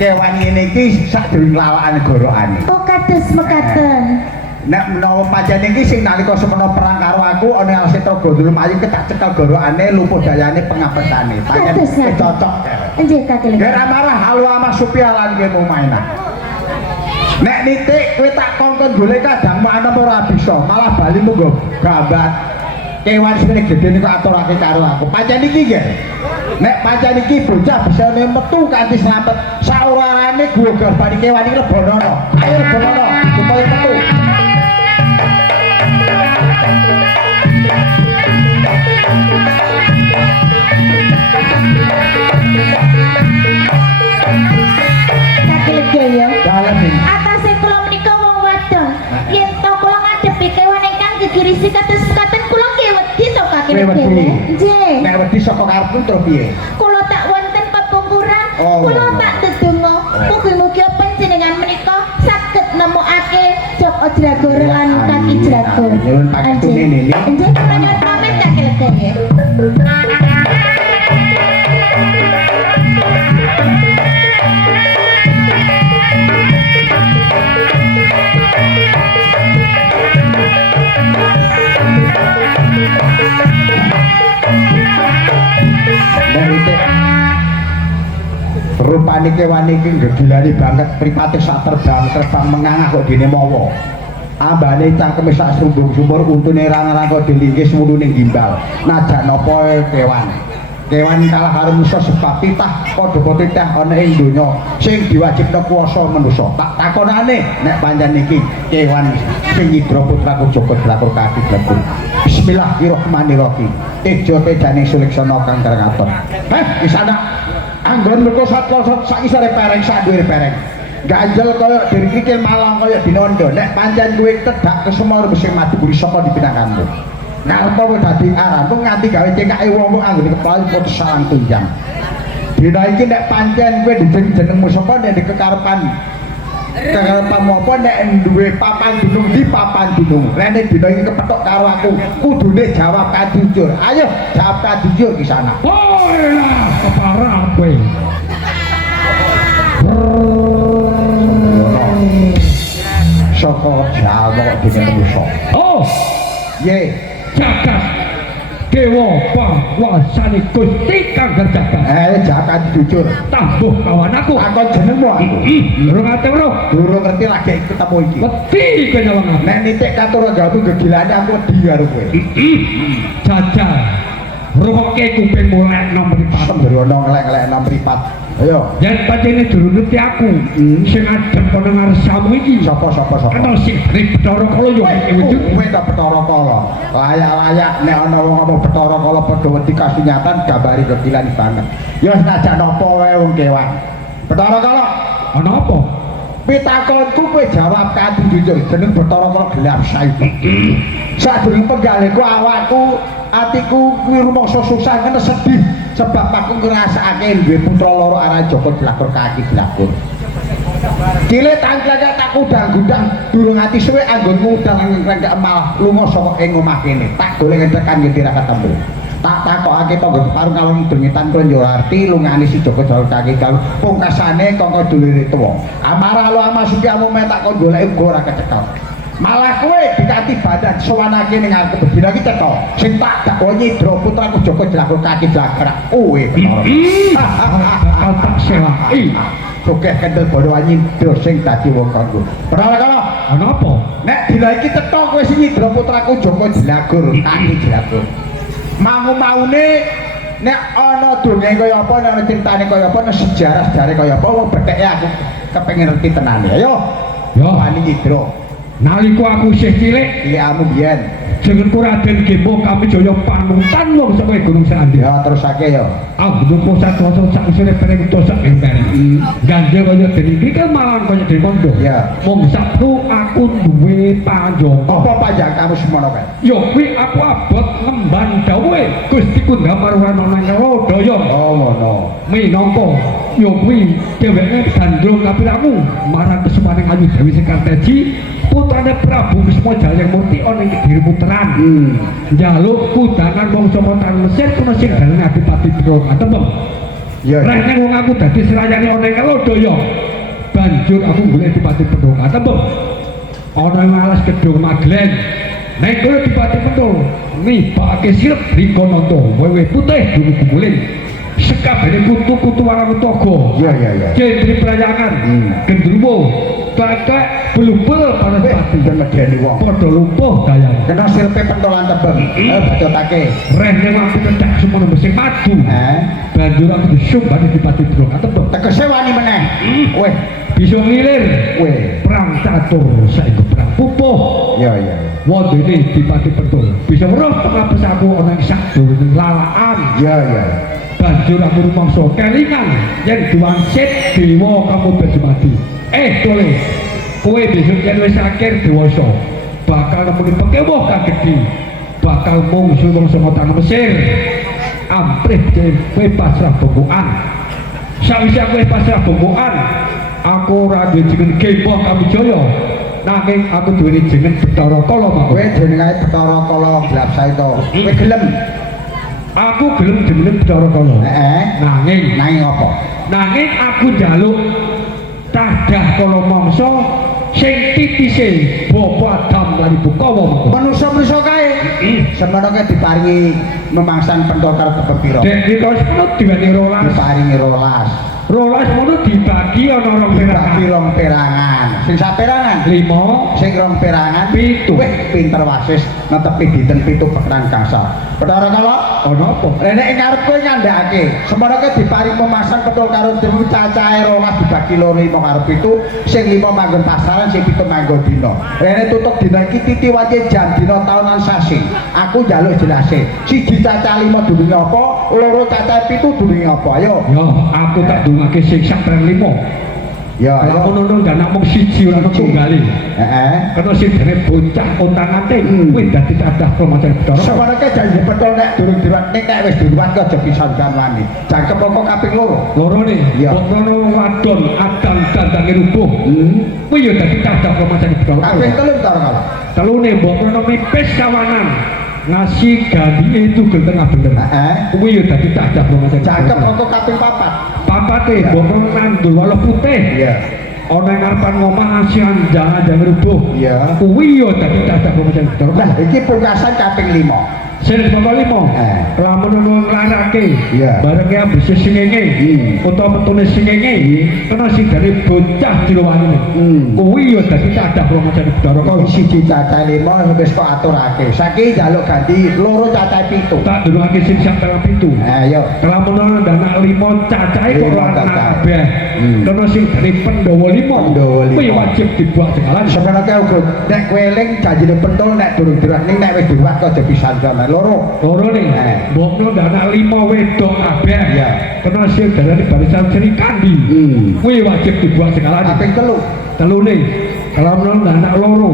kewan ngene iki sadurunge lawakane gorokane. Oh kados mekaten. Nek menawa pancen iki sing nalika semana perang karo aku ana Asita Gondol Mayu ketak cekel gorokane lupuh dayane pengapesane. Pancen cocok. Nggih kakek. Ora marah halu ama supia lan kemu mainan. Nek nitik kowe tak kongkon golek kadang ana ora bisa, malah bali munggo gambar. Kewan sing gedhe niku aturake karo aku. Pancen iki nggih. Nek pancen iki bocah bisa metu kanthi slamet. Saurane gua garbani kewan iki rebonono. Ayo rebonono supaya metu. Kakek ya. Dalam iki. Atase kula menika wong wadon. Yen to kula ngadepi kewan ingkang gegirisi kados mekaten kula wedi to kakek. Nggih. Nek wedi saka karepmu terus piye? Kula tak wonten pepungkuran, Oh, kula iya. tak ndedonga. Mugi-mugi panjenengan menika saged nemokake jog ojragor lan kaki jragor. Nyuwun pangetune nini. Nggih, kula nyuwun pamit kakek nggih. Rupane kewan iki gegilani banget pripate sak terbang mengangah kok dene mawa. Ambane cangkeme sak sumbung-sumbur untune rang-rang kok dilinggis wulune gimbal. Najan napa kewan. Kewan kalah karo manusa sebab titah padha titah ana ing donya sing diwajibna kuwasa manusa. Tak takonane nek pancen iki kewan sing nyidra putraku Joko Dlakur kaki Dlakur. Bismillahirrahmanirrahim. Tejo tejane suleksana kang karengaton. Wis ana anggon mergo satwa sak isore pereng sak dhuwur pereng. Ganjel kaya dirikil malang kaya dinondo. Nek pancen kowe tedak kesemor mesti mati buri saka dipinangkanmu. Ngarep kowe dadi aranmu nganti gawe cekake wong anggone kepala putus salang tunjang. Dina iki nek pancen kowe dijeneng-jenengmu saka nek kekarepan apa nek duwe papan gunung di papan gunung. Rene dina iki kepethuk karo aku, kudune jawab kadujur. Ayo jawab kadujur ki sana. Ora keparah kowe. Saka jawa kok dene musa. Oh, Ye, jagat dewa pangwasane Gusti kang gerjagat. jakat jujur. Tambuh kawan aku. Takon jenengmu aku. Durung ate weruh. Durung ngerti lagi ketemu iki. Wedi kowe nyawang aku. Nek nitik katur gawe gegilane aku wedi karo kowe. Jajal. Rungokke kupingmu lekno mripat. Sembrono ngelek-ngelekno mripat. Ayo. Yen pancene durung ngerti aku. Sing adem kono ngarsamu iki. Sapa? Ana sing Bathara Kala yo iki wujud. Kowe tak Bathara Kala. Layak-layak nek ana wong ngomong Bathara Kala padha wedi kasunyatan gambari kegilan banget. Ya wis najan apa wae wong kewan. Bathara Kala, Ana apa? pitakonku kowe jawab kanthi jujur. Jeneng Bathara Kala gelap saiki. Sadurunge penggalihku awakku, atiku kuwi rumangsa susah kena sedih sebab aku ngrasakake duwe putra loro aran Joko Dlakur kaki Dlakur. Cilik tangkleke tak udang-udang durung ati suwe anggonmu udang ngrengkek emal lunga saka ing omah kene. Tak golek tekan yen ora ketemu. Tak takokake tangga parung kalung dengitan kula yo arti lungane si Joko Dlakur kaki Dlakur. Pungkasane kanggo dulure tuwa. Amarah lo ama supiamu tak kon golek uga ora kecekel. Malah kowe dikati badan sowanake ning arep bedina iki cetha. Sing tak dakwa Nyidra putraku Joko Jlago kaki jlagrak kowe Bathara. Bakal tak sewai. Sugih kendel Balawa Nyidra sing dadi wong kanggo. Bathara kala. Ana apa? Nek dina iki cetha kowe sing Nyidra putraku Joko Jlagur kaki jlagur. Mau-maune nek ana dongeng kaya apa, nek ana critane kaya apa, nek sejarah-sejarah kaya apa, wong beteke aku kepengin ngerti tenane. Ayo. Yo. Wani Nyidra. Nalika aku isih cilik, Iliamu biyen. jenengku Raden Gembo kami Jaya panutan wong saka Gunung Sandi. Ya terusake ya. Aku duku satu sak usine pereng dosak ing pereng. Gandhe kaya dene iki kan malah kaya dene kondo. Ya. Wong sabtu aku duwe panjangka. Apa panjang kamu semono kae? Yo kuwi aku abot ngemban dawuhe Gusti Kundamarwana nang Daya. Oh ngono. Minangka yo kuwi dheweke gandrung kapiramu marang kesupaning Ayu Dewi Sekartaji putrane Prabu Bisma Jayamurti ana ing Kediri Puteran. Njaluk kudangan wong saka tanah Mesir kuna sing dalem Adipati Bro Katembem. Ya. Rene wong aku dadi serayane ana ing Lodaya. Banjur aku golek Adipati Bro Katembem. Ana ing alas Gedung Magelang. Nek kowe Adipati Bro nibake sirep Rikonanta wewe putih dulu guling. Sekabehane kutu-kutu warang togo. Ya ya ya. Jendri prayangan. Gendruwo. Kakek belubel panas pati Dan medeni wong. padha lumpuh gayane. Kena sirpe pentolan tebeng. Bacotake. Rene aku cedak semono mesti maju. Banjur aku disumbang Adipati Bro Katembem. Tegese wani meneh. Weh, Bisa ngilir weh. perang catur saiki perang pupuh. Ya ya. Wondene Adipati Betul. Bisa weruh tengah pesaku ana ing sadurunge lalaan. Ya ya. Banjur aku rumangsa kelingan yen diwangsit dewa kamu Bajemati. Tole. Kowe besok yen wis akhir dewasa bakal nemoni pekewuh kang gedhe. Bakal mungsuh wong saka tanah Mesir. Amprih kowe pasrah bobokan. Sawise aku pasrah bobokan, aku ora duwe jeneng Gembo Kamijaya. Nanging aku duwe jeneng Bathara Kala mawon. Kowe jenenge Bathara Kala Glapsa itu. Kowe gelem? Aku gelem jeneng Bathara Kala. Nanging apa? Nanging aku njaluk tadah kala mangsa sing titise Bapa Adam lan Ibu Kawa mawon. Manusa-manusa kae. Semono kae diparingi memangsan pentol karo kepepira. Dek dikos menut diweni 12. Diparingi 12. 12 mono dibagi ana rong Dibagi perangan. rong perangan. Sing saperangan 5 sing rong perangan 7. Weh pinter wasis netepi dinten 7 peran kasa. Bathara Kala Ana apa? Rene ing ngarep kowe ngandhakake. Semono kae diparing pemasan betul karo dewe cacahe 12 dibagi 5 karo 7, sing 5 manggon pasaran, sing 7 manggon dina. Rene tutuk dina iki titi wae jam dina taunan sasi. Aku njaluk jelase. Siji cacah 5 dununge apa, loro cacah 7 dununge apa. Ayo. Yo, aku tak dungake sing saperang 5. Ya, Kalau ngono ndak nak mung siji ora ono tunggale. Kena sing dene bocah kontang-ate kuwi dadi cadah pemacan Bathara. Semono kae janji betul nek durung diruat nek wis diruat kok aja bisa wani. Jangkep pokok kaping loro. Loro ne, Iya. Bokono wadon adang dandange rubuh. Kuwi yo dadi cadah pemacan Bathara. Kaping telu Bathara Kala. Telune Bokono mipis kawanan. Ngasih gandhi itu gel tengah bener. Kuwi yo dadi cadah pemacan. Jangkep pokok kaping 4. Papate Bokono nandul wala putih. Iya. Ana ing ngarepan ngomah asian jangan rubuh. Iya. Kuwi yo dadi cadah pemacan Bathara. Lah iki pungkasan kaping 5. Sing nomor 5. Lamun ono nglarake. Iya. Barenge ambis singenge. Utawa metune singenge. Kena sing dari bocah diluwane. Kuwi yo dadi cadah pemacan Bathara Kala. Siji cacah 5 wis kok aturake. Saiki njaluk ganti loro cacah 7. Tak durungake sing saperang 7. Ayo. Lamun ono anak 5 cacahe kok 5 ora cacah. kabeh. Kena sing dari Pandhawa 5. Pandhawa 5. Kuwi wajib dibuat segalan. Semono kae uga nek kowe eling janjine pentul nek durung diruat ning nek wis diruat kok aja bisa jalan loro. Loro nih, mbokno ndak anak 5 wedok kabeh. Iya. Kena sing darane barisan Sri Kandi. Kuwi wajib dibuat segalan. Kaping 3. Telune kalau menurut anak loro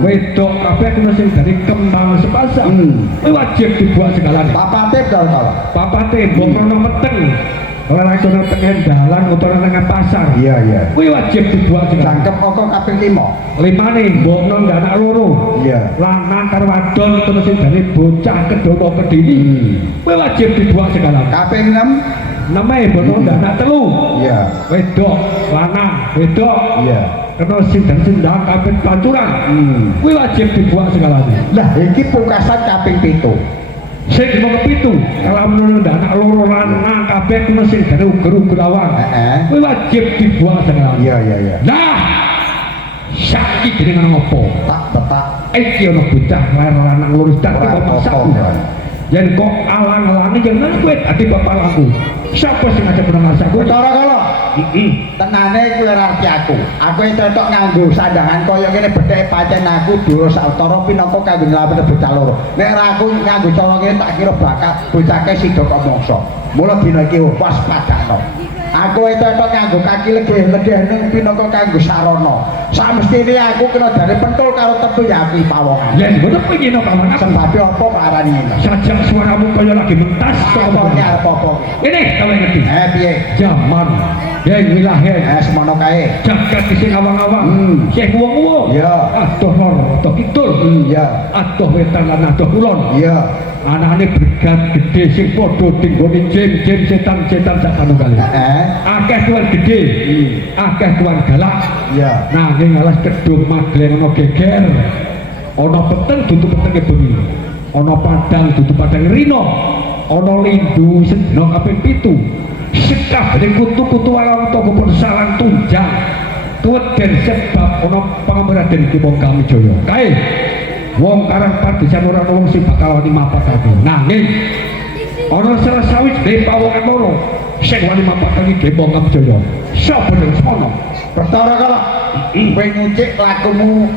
wedok kabeh kena sing dari Kembang Sepasang. Kuwi wajib dibuat segalan. Papate Bathara Kala. Papate mbokno meteng. Ora langsung tengen dalan utawa nang pasar. Iya iya. Kuwi wajib dibuat segalan. Jangkep pokok kaping 5. 5 nih, mbokno ndak anak loro. Iya. Lanang karo wadon terus sing dari bocah Kedhawa Kedhini. Kuwi wajib dibuat segalan. Kaping 6. Namae bono ndak anak telu. Iya. Wedok, lanang, wedok. Iya. kena sindang-sindang kabeh pancuran. Kuwi wajib dibuat segalanya. Lah iki pungkasan kaping 7. Sing mau kepitu, kalau menurut anak loro lanang kabeh kena sindang uger-uger awang. Kuwi wajib dibuat segalanya. Iya. Nah, saiki jenengan ngopo? Tak. Iki ana bocah lair lanang lurus dadi Ora kok apa-apa, masak. Yen kok alang-alangi jenengan kowe dadi bapak aku. Siapa sing ngajak menang aku? Betara kala. Tenane kuwi ora arti aku. Aku cocok nganggo sandangan kaya ngene bedheke pancen aku durus utara pinangka kanggo nyelametke bocah loro. Nek ora aku nganggo cara ngene tak kira bakal bocahke sida kok mongso. Mula dina iki waspadakno. Aku cocok nganggo kaki legeh ning pinangka kanggo sarana. Samestine aku kena dari pentul karo tebu ya aku pawongan. Yen ngono kowe ngene kawan aku. Sebabe apa Pak Arani ini? Sajak suaramu kaya lagi mentas Apa arep apa? Ini kowe ngerti. Piye? Zaman yang wilahen Semono kae. jagat sing awang-awang. Sing wong-wong. Iya. Adoh lor, adoh kidul. Iya. Adoh wetan lan adoh kulon. Iya. Anane brigad gede sing padha tinggone jin-jin setan-setan sak panunggal. Akeh tuan gede. Akeh tuan galak. Iya. Nanging alas kedung magleng ana geger. Ana peteng dudu petenge bengi. Ana padang dudu padang rino. Ana lindu sedina kaping 7. Sekah dari kutu-kutu alam toko pun salang tunjang. Tuweden sebab ana pangamraden ki wong kami Jaya. Kae wong karang padhesan ora wong sing bakal wani mapakake. Nanging ana salah sawit dari pawongan loro sing wani mapakake ki wong kami Jaya. Sapa ning sono? Pertara kala kowe ngicik lakumu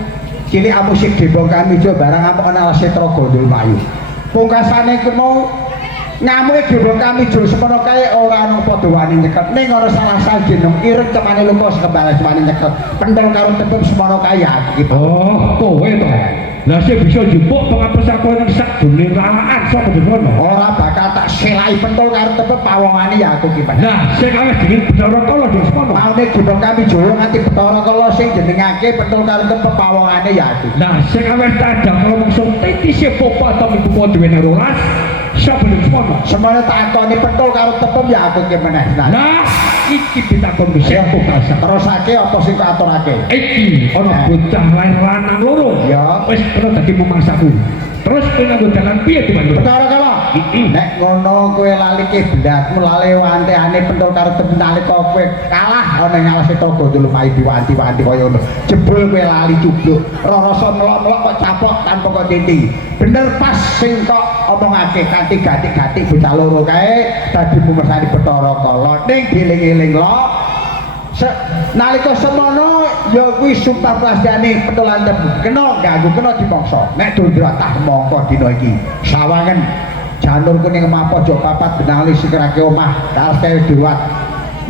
cilik musik Debong Kamijo barang apa ana Setra Gondol Mayu. Pungkasane ku mau ngamuke Debong Kamijo semono kae ora ana padha wani nyekel. Ning ora salah sajeneng ireng cemane lumba sekembang cemane nyekel. Pentul karo tepung semono kae aku iki. Oh, kowe to. Lah sing bisa jupuk pengapus aku ning sak dunia ralaan sapa demono? Ora bakal tak selai pentul karo tepung pawongane ya aku ki. Nah, sing aweh dingin Bathara Kala dhewe semono. Maune Debong Kamijo nganti Bathara Kala sing jenengake pentul karo tepung pawongane ya aku. Nah, sing aweh tajam langsung titise popo atau ibu po duwe rolas. Sapa ning semono? Semono takoni pentul karo tepung ya aku ki meneh. Nah, iki ditakon dhisik pungkasan. Terusake apa sing kok aturake? Iki ana bocah lain lanang loro. Ya. Wis kena dadi pemangsaku. Terus kowe nganggo dalan piye dibantu? Betara kala. Nek ngono kowe lali kiblatmu lali wantehane pentul karo tepung nalika kowe kalah ana ing alase Togo Gondol Mayu diwanti-wanti kaya ngono. Jebul kowe lali cubluk. Rasa melok-melok kok caplok tanpa kok titi. Bener pas sing kok omongake kanthi gatik-gatik bocah loro kae dadi pemesani Betara Kala. Ning dieling-eling lo nalika semono ya kuwi sumpah plastikane petulan tebu kena ganggu kena dipaksa nek dondro tah mongko dina iki sawangen janur kuning mapo jok papat benali sikerake omah karepe dewat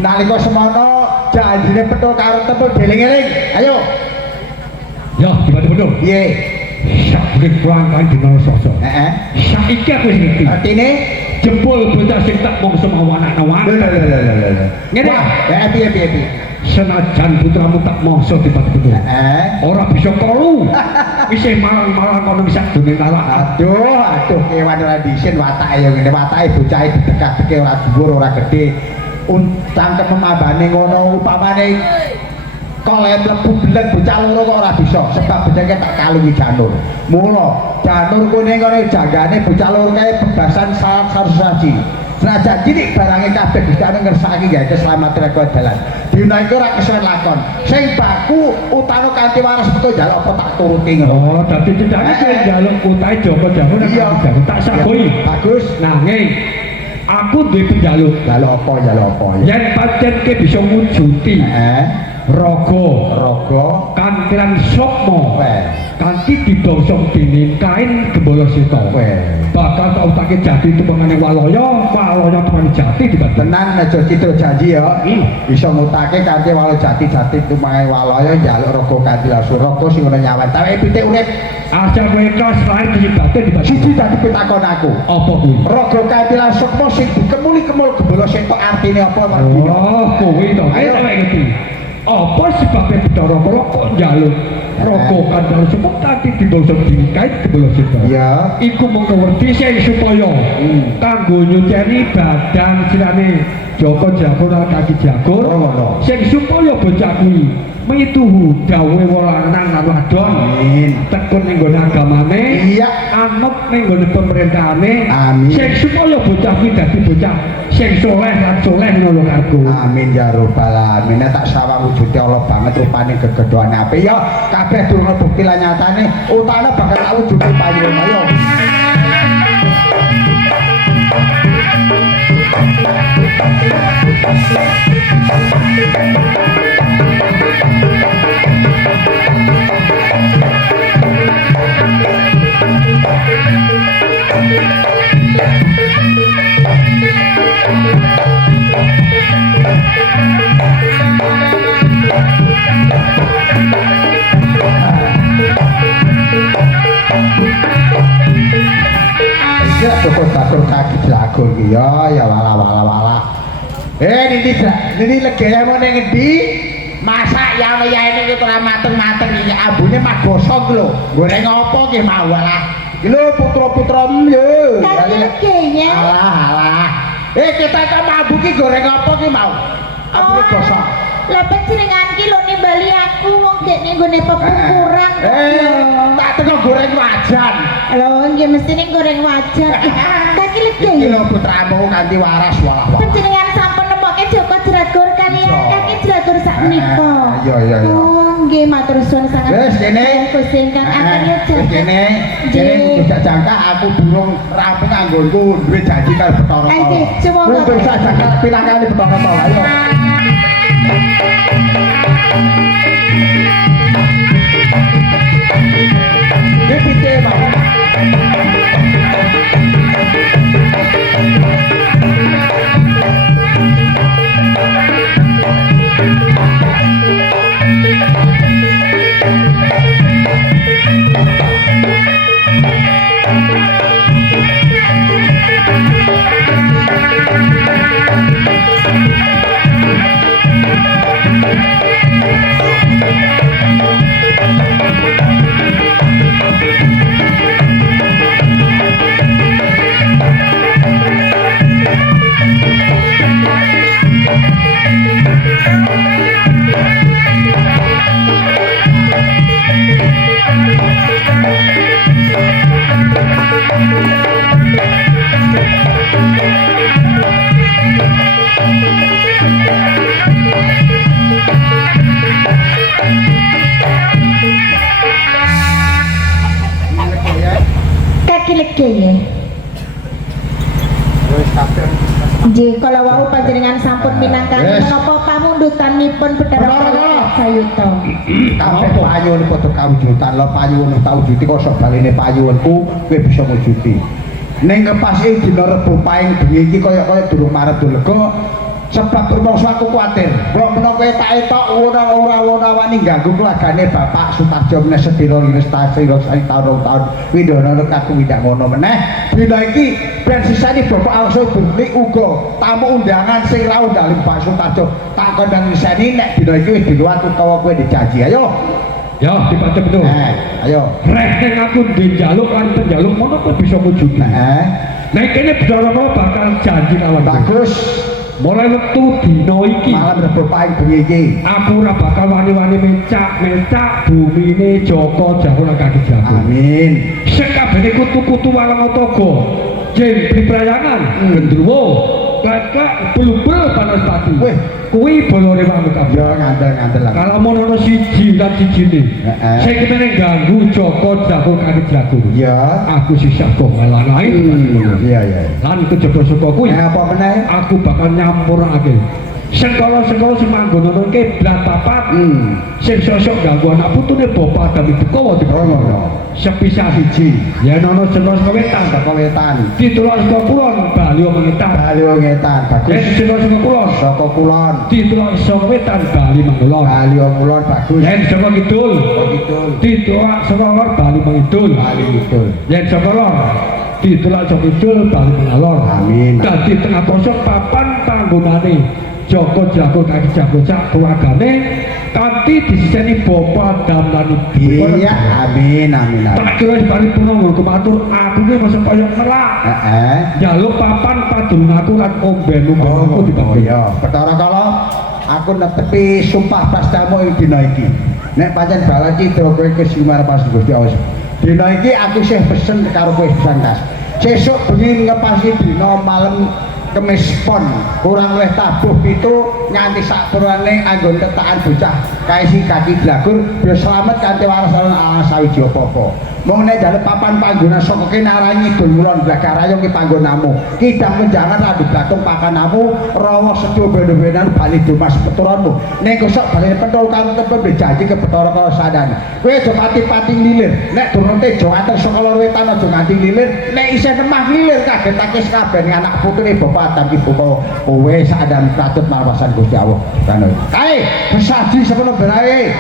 nalika semono janjine petul karo tebu dieling-eling ayo Ya, dibantu-bantu. piye Sak bulan kelangkaan dina sosok. Saiki aku wis ngerti. artine Jempol bocah sing tak mongso mau anak-anak. Ngene ya. piye Senajan putramu tak mongso dibantu-bantu. Ora bisa kolu. Isih malang-malang kono bisa dunia nalak. Aduh kewan ora disin watake ya ngene watake bocahe didekake ora dhuwur ora gedhe cangkem mambane ngono upamane kolem lebu belet bocah loro kok ora bisa sebab bocahke tak kalungi janur mula janur kuning kene janggane bocah loro kae bebasan sarsaji senajan cilik barange kabeh dikane ngersaki gawe keselamatan rego dalan dina iku ora kesuwen lakon sing baku utano kanthi waras betul njaluk apa tak turuti ngono Oh, dadi cedhake kowe njaluk utahe Joko Jawa Iya. tak saboi. bagus Nanging aku duwe penjaluk. njaluk apa ya Yen pancen ke bisa wujuti raga kantilan sukma kanthi didosong dening kain Gembala Seta. Bakal tak utake jati tumengane walaya tumengane jati dibantu. tenan aja citra janji ya bisa ngutake kanthi walau jati-jati tumangane walaya njaluk raga kanthi langsung raga sing ngono nyawan tapi pitik urip Asal kowe ikhlas lahir di batin dibantu. siji dadi pitakon aku Apa kuwi? raga kanthi langsung sing dikemuli-kemul Gembala Seta artine apa ngerti Oh, kowe to. Ayo tak ngerti. Apa sebabnya Bathara Kala kok njaluk raga kanthi semut kanthi didosong dening kain Gembala Seta? ya Iku mengko werti sing supaya kanggo nyuceni badan sirane Joko Jagur lan Kaki Jagur. Oh, ngono. Sing supaya bocah kuwi mituhu dawuhe wong lanang lan wadon. Amin. Tekun ning nggone agamane. Iya. Anut ning nggone pemerintahane. Amin. Sing supaya bocah kuwi dadi bocah sing soleh lan soleh ngono karku. Amin ya rabbal alamin. Tak sawang wujude Allah banget rupane gegedhoane apik ya. Kabeh durung bukti lan nyatane utane bakal tak wujude panjenengan ayo. Ya syukur kaki jagur ki ya wala. Ini legayemu ning endi? Masak ya ini iki ora mateng-mateng iki ambune mak gosong lho. Goreng apa ki mau walah. Iki lho putra-putramu yo. Legenya. Alah. Kita kan mambu ki goreng apa ki mau? Ambune gosong. Lah panjenengan ki lho nimbali aku wong gek ning gone pepukuran. Tak teko goreng wajan. Lho nggih mesti ning goreng wajan. Kaki Iki legenya. lho putramu kanthi waras walah. Panjenengan sampun nemokke Joko Jagur kaliyan Kaki Jagur sakmenika. Iya. Oh nggih matur suwun sangat. Wes kene. Gusti ingkang akan ya Kene tidak jangka aku durung rampung anggonku duwe janji karo Bathara Kala. Nggih, semoga. Wis bisa jangka pirang kali Bathara Kala ayo. Dipite Bapak. Kaki legenya. Nggih, kala wau panjenengan sampun minangkani menapa pamundutanipun Bathara Kala Sayuta. Kabeh payun padha kawujudan lho payun tak wujudi kok sok baline payunku kowe bisa wujudi. Ning kepase dina Rebo paing bengi iki kaya durung marep lega sebab rumangsa aku kuwatir. Kok menawa kowe tak etok ora wani ganggu keluargane Bapak Sutarjo menes sedina lestari tahun windono aku windak ngono meneh. Dina iki ben sisane Bapak Also Burli uga tamu undangan sing ra undang Pak Sutarjo tak kondang sisane nek dina iki wis diluwat utawa kowe dijanji. Ayo. Ya, dibaca betul. Ayo. Rek aku njaluk lan penjaluk ngono kok bisa wujud. Nek kene Bathara Kala bakal janji lawan. Bagus. Mulai wektu dina iki Malam Rebo paing bengi iki. aku ora bakal wani-wani mencak bumine Joko Jagur lan Kaki Jagur. Amin. Sekabehane kutu-kutu walang toga jen priprayangan gendruwo klek bulubul Banaspati. Wih, kuwi bolone wae kabeh. ya ngandel lah. Kalau mono siji lan sijine sing kene ganggu Joko Jagur Kaki Jagur. Ya. Aku sisa kok melanae. Iya. Lan kejaba saka kuwi Apa meneh? aku bakal nyampurake sengkala-sengkala sing manggon ngono iki blat papat sing sosok ganggu anak putune Bapak Dami Bekowo sepisah siji yen ana sengkala saka wetan Saka wetan. ditulak saka kulon Bali mengitar Bali ngetan bagus. yen sengkala saka kulon Saka kulon. ditulak saka wetan Bali mengelon Bali kulon bagus. yen saka kidul Kidul. ditulak saka lor Bali mengidul Bali kidul. yen saka lor ditulak saka kidul Bali mengalor Amin. dadi tengah kosong papan panggonane Joko jago kaki jago cak keluargane kanthi disiseni bapak damlan ibu. Iya, amin amin amin. Tak kira paripurna nggo matur aku ki masa kaya ngelak. Heeh. Njaluk papan padunung aku lan omben aku dibagi. Iya, Bathara Kala aku netepi sumpah prastamu ing dina iki. Nek pancen bala citra kowe kesumar pas Gusti Allah. Dina iki aku sih pesen karo kowe Santas. Sesuk bengi ngepasi dina malem Kemis Pon kurang luwih tabuh pitu nganti sakpurane anggon tetakan bocah kaisi kaki blagur biar selamat kanthi waras lan sawiji apa-apa. Mung nek jaluk papan panggonan saka kene arah ngidul mulon Blagarayo ki panggonamu. Kidang menjangan radu batung pakanamu rawa sedya ben-benan bali dumas peturanmu. Nek kosok bali pentul karo tepe janji ke Bathara Kala sadane. Kowe aja pati-pati lilir. Nek durung tejo ater saka lor wetan aja nganti lilir. Nek isih nemah lilir kagetake sakabehane anak putune bapak dan ibu kowe sadane katut marwasan Gusti Allah. Kae besaji semono berae.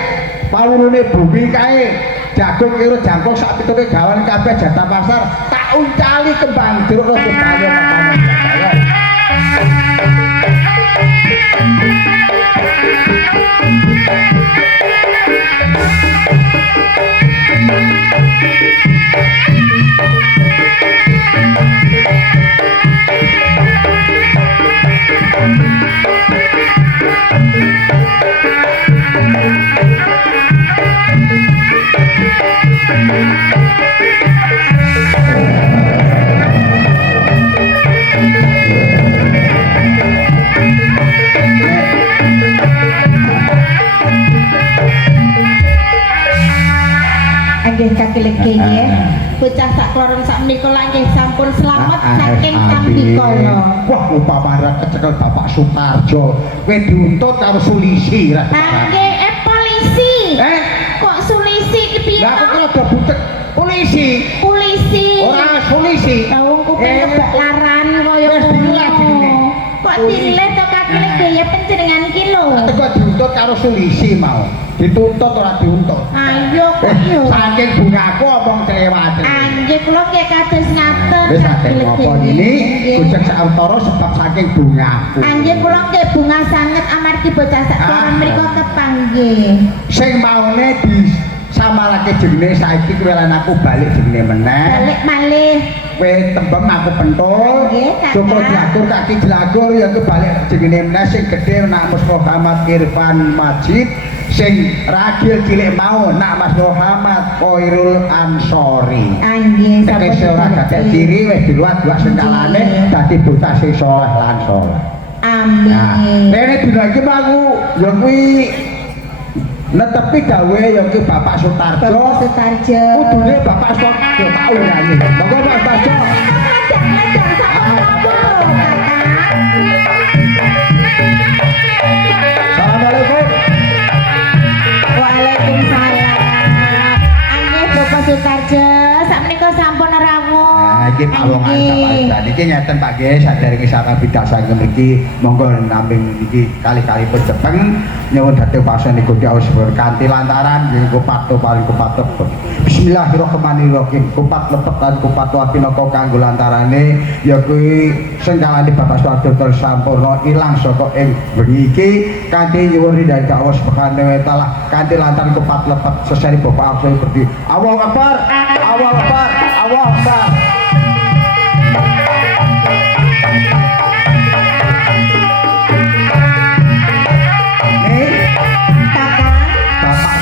Pawurune bumi kae jagung kira jangkung sak pitune gawan kabeh jatah pasar tak uncali kembang jeruk rada kaya makanan. Nggih kaki legi nggih. Bocah sak kloron sak menika lak nggih sampun selamat saking Tambikala. Wah, upamane kecekel Bapak Sutarjo. Kowe diuntut karo Sulisi ra. Nggih, polisi. Kok Sulisi ki piye? Lah aku kira ada butek polisi. Polisi. Ora Sulisi. Wong kuping kebak laran kaya ngono. Kok dilet to kaki legi ya panjenengan ki lho. Teko diuntut karo Sulisi mau. Dituntut ora diuntut. Ayo kok yo. Saking bungaku omong cewate. Anggih kula nggih kados ngaten. Wis saking ngopo ini Gujek Saantara sebab saking bungaku. Anggih kula nggih bunga sanget amargi bocah sak kloron mriku kepanggih. Sing maune di samalake jenenge saiki kowe lan aku balik jenenge meneh. Balik malih. Kowe tembem aku pentul. Nggih, Kakak. Cukup diatur kaki jelagur ya kebalik jenenge meneh sing gedhe nak Mas Muhammad Irfan Majid. Sing ragil cilik mau nak Mas Muhammad Khairul Ansori. Anggih Tekes ora gatek ciri wis diluat dua sentalane dadi bocah sing saleh lan saleh. Amin. Rene dina iki aku ya kuwi netepi gawe ya ki Bapak Sutarjo. Bapak Sutarjo. Kudune Bapak Sutarjo tak urani. Monggo Pak Sutarjo. Ngajak sama Kakak. Assalamualaikum. Waalaikumsalam. Anggih Bapak Sutarjo, sakmenika sampun rawuh. Iki pawongan Bapak iki nyeten Pak nggih sadèrèngé saka bidak saking mriki monggo naming iki kali-kali cepeng nyuwun dhateng pasen Gusti Allah kanthi lantaran nggih kupat paling kupat tepet. Bismillahirrahmanirrahim. Kupat lepet lan kupat pinaka kanggo lantarane ya kuwi sengkalane Bapak Sutarjo sampurna ilang saka ing bengi iki kanthi nyuwun ridha Allah Subhanahu wa taala kanthi lantaran kupat lepet seseri Bapak Abdul Budi. Allahu Akbar. Allahu Akbar. Allahu Akbar.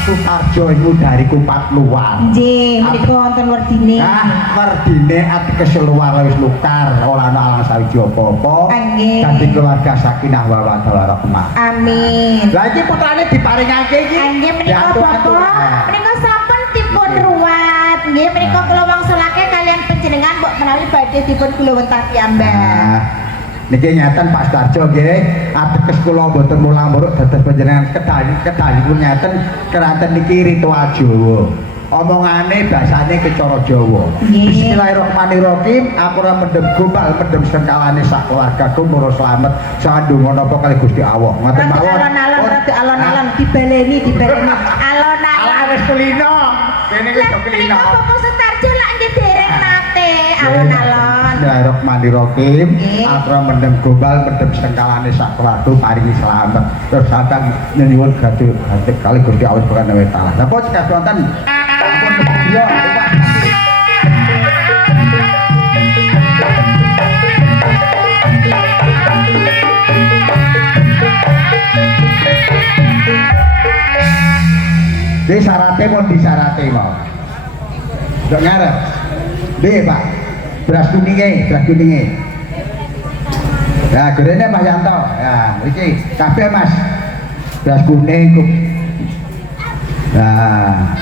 Sutarjo iku dari Kupat Luar. Nggih, menika wonten werdine. Werdine ateges luar wis lukar, ora ana alang sawiji apa-apa. Nggih. Dadi keluarga sakinah wa mawaddah rahmah. Amin. Lah iki putrane diparingake iki. Nggih menika Bapak, menika sampun dipun ruwat. Nggih menika kula wangsulake kalian panjenengan mbok menawi badhe dipun kula wentah piyambak. Niki nyatan Pak Sutarjo nggih, ateges kula mboten mulang-muluk dados panjenengan kedali kula nyatan keranten niki ritual Jawa. Omongane basane kecara Jawa. Bismillahirrahmanirrahim. Aku ora mendem gombal mendem sengkalane sak keluargaku murah slamet sandunga napa kali Gusti Allah. Ngoten mawon. Alon-alon dibaleni. Alon-alon. Ala wis kulino. Kene wis kulino. Bapak Sutarjo lak nggih dereng nate. alon-alon. Bismillahirrahmanirrahim. Nggih. Akram mendem gombal mendem sengkalane sak watu paringi slamet. Terus sampeyan nyuwun gaduh kali Gusti Allah Subhanahu wa taala. Napa cekak wonten? Ampun yo. Di syaratnya mau disyaratnya mau. Dok ngarep. Di Pak. Beras kuningnya. Ya, gedenya Mas Yanto. Ya, iki kabeh Mas. Beras kuning kok. Nah,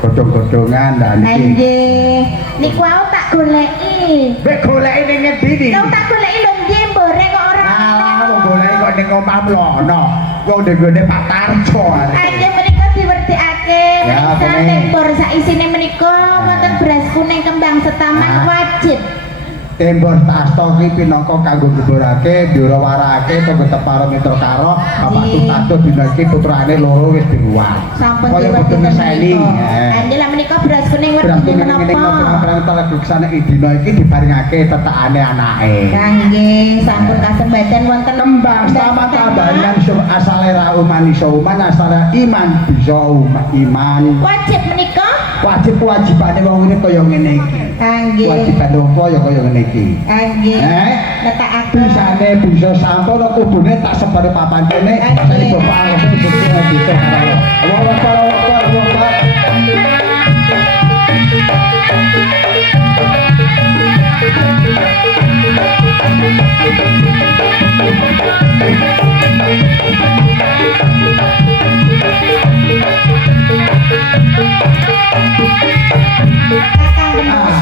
godhong-godhongan dan iki. Nggih. Niku aku tak goleki. Mbek goleki ning ngendi iki? Lho tak goleki lho nggih mbore kok ora. Alah, wong goleki kok ning omah mlono. Wong nggone Pak Tarjo. Anjing menika diwerdikake Ya, menika bener. tembor sak isine menika wonten beras kuning kembang setaman Ah. wajib. Tembor tasto ki pinangka kanggo ngeborake, ndurawarake tangga teparo mitra karo Bapak Nggih. Sutanto dina iki putrane loro wis diruwat. Sampun Kaya diwerdikake kudu ngeseli. Anjing lah menika beras kuning Beras werdine kuning ini menapa? ngobrol teleduksane dina iki diparingake tetakane anake. Nggih, sampun kasembadan wonten Kembang selamat tabayan asale ra uman asale iman bisa iman. Wajib menika? Wajib kewajibane wong ini kaya ngene iki. Nggih. Kewajiban apa ya kaya ngene iki. Nggih. Letakake Bisane bisa sampun kudune tak sebar papan kene saya bapak langsung bisa bisa karo. Wah. Kakang Gendong.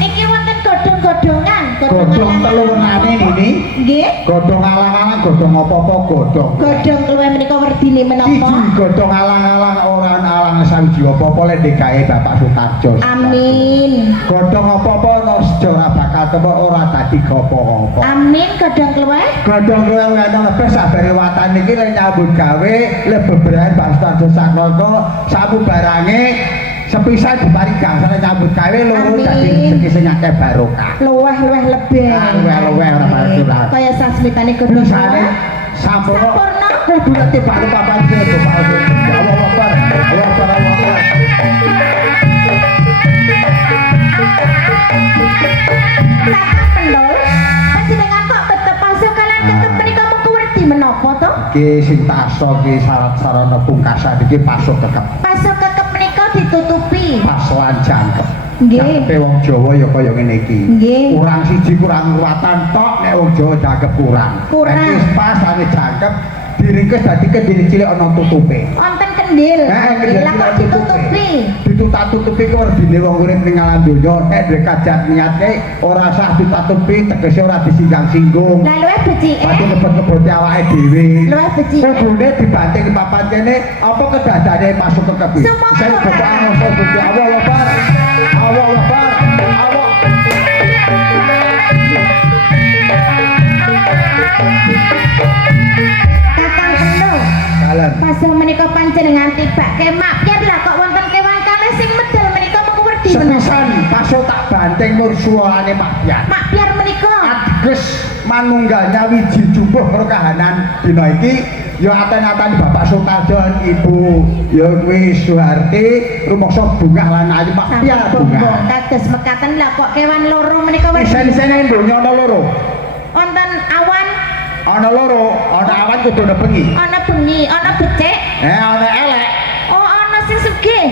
Niki wonten godhong-godhongan, Godhong telurane nini. Nggih. Godhong alang-alang godhong apa-apa godhong. Godhong keluwe menika werdine menapa? Siji godhong alang-alang ora alang sawiji apa-apa lek dikae Bapak Sutarjo. Amin. Godhong apa-apa ana sejarah bakal temu ora dadi gopo-gopo. Amin godhong keluwe. Godhong kowe ana lebih sabare watan iki lek nyambut gawe lek bebrahan Pak Sutarjo saknoko samu barange sepisah diparing gangsane nyambut gawe loro Amin. dadi rezeki sing akeh barokah. Luweh-luweh lebih. Luweh-luweh ora pati lah. Kaya sasmitane godhong Bisane keluwe. sampurna Sampurna. kudu ngerti baru papan sing Bapak Allah Akbar. Allah Akbar. Allah Akbar. Kakang Pendol, panjenengan kok tetep pasuk kalian tetep menika mengko werdi menapa to? Iki sing taso iki syarat sarana pungkasan iki pasuk tetep Pasuk kekep menika ditutupi. pasoan jangkep. Nggih. Jangkepe wong Jawa ya kaya ngene iki. Nggih. Kurang siji kurang ruwatan tok nek wong Jawa jangkep kurang. Kurang. Nek wis pas ane jangkep diringkes dadi kendil cilik ana tutupe. Wonten kendil. Kendil Lah kok ditutupi? Ditutupi kok ordine wong urip ning alam donya nek duwe kajat niate ora sah ditutupi tegese ora disinggang-singgung. Lah luwih becike. Pati ngebot-ngeboti awake dhewe. Luwih becike. Kudune dibanting papan kene apa kedadane masuk ke kepi. Semua Saya orang. bapak ngoso Gusti Allah Akbar. Allah Akbar. Allah. Kakang Pendol, Kalen. pasung menika panjenengan tibake makyar lah kok wonten kewan kalih sing medal menika mengko werdi menapa? Sepisan paso tak banting mursuane Makyar. Makyar menika. Adges manunggalnya wiji jumbuh karo kahanan dina iki ya aten-aten Bapak Sutarjo Ibu ya kuwi Suharti rumangsa bungah lan ayu Makyar Sampun bungah. kados mekaten lah kok kewan loro menika werdi. Isen-isene donya ana loro. Wonten awan, Ana loro, ana awan kudu ana bengi. ana bengi, ana becik, Ana elek, oh ana sing sugih.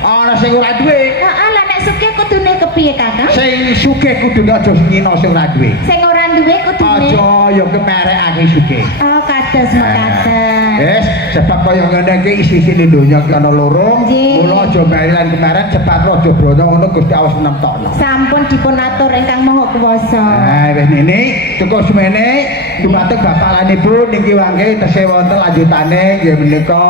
ana sing ora duwe. Heeh, lah nek sugih kudune kepiye, Kakang? Sing sugih kudune aja ngino sing ora duwe. Sing ora duwe kudune. Aja ya kemerekake sugih. Oh, kados mekaten. Wis, sebab kaya ngene iki isi-isine donya iki ana loro. Nggih. Mula aja merilan kemaren cepat aja brono ngono Gusti Allah nemtokno. Sampun dipun atur ingkang Maha Kuwasa. Nah, wis nini cukup semene dumateng Bapak lan Ibu niki wangke tesih wonten lanjutane nggih menika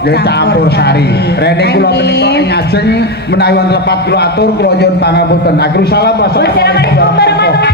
nggih campur sari. Rene kula menika ngajeng menawi wonten lepat kula atur kula nyuwun pangapunten. Akhirul salam wassalamualaikum Wassalamualaikum warahmatullahi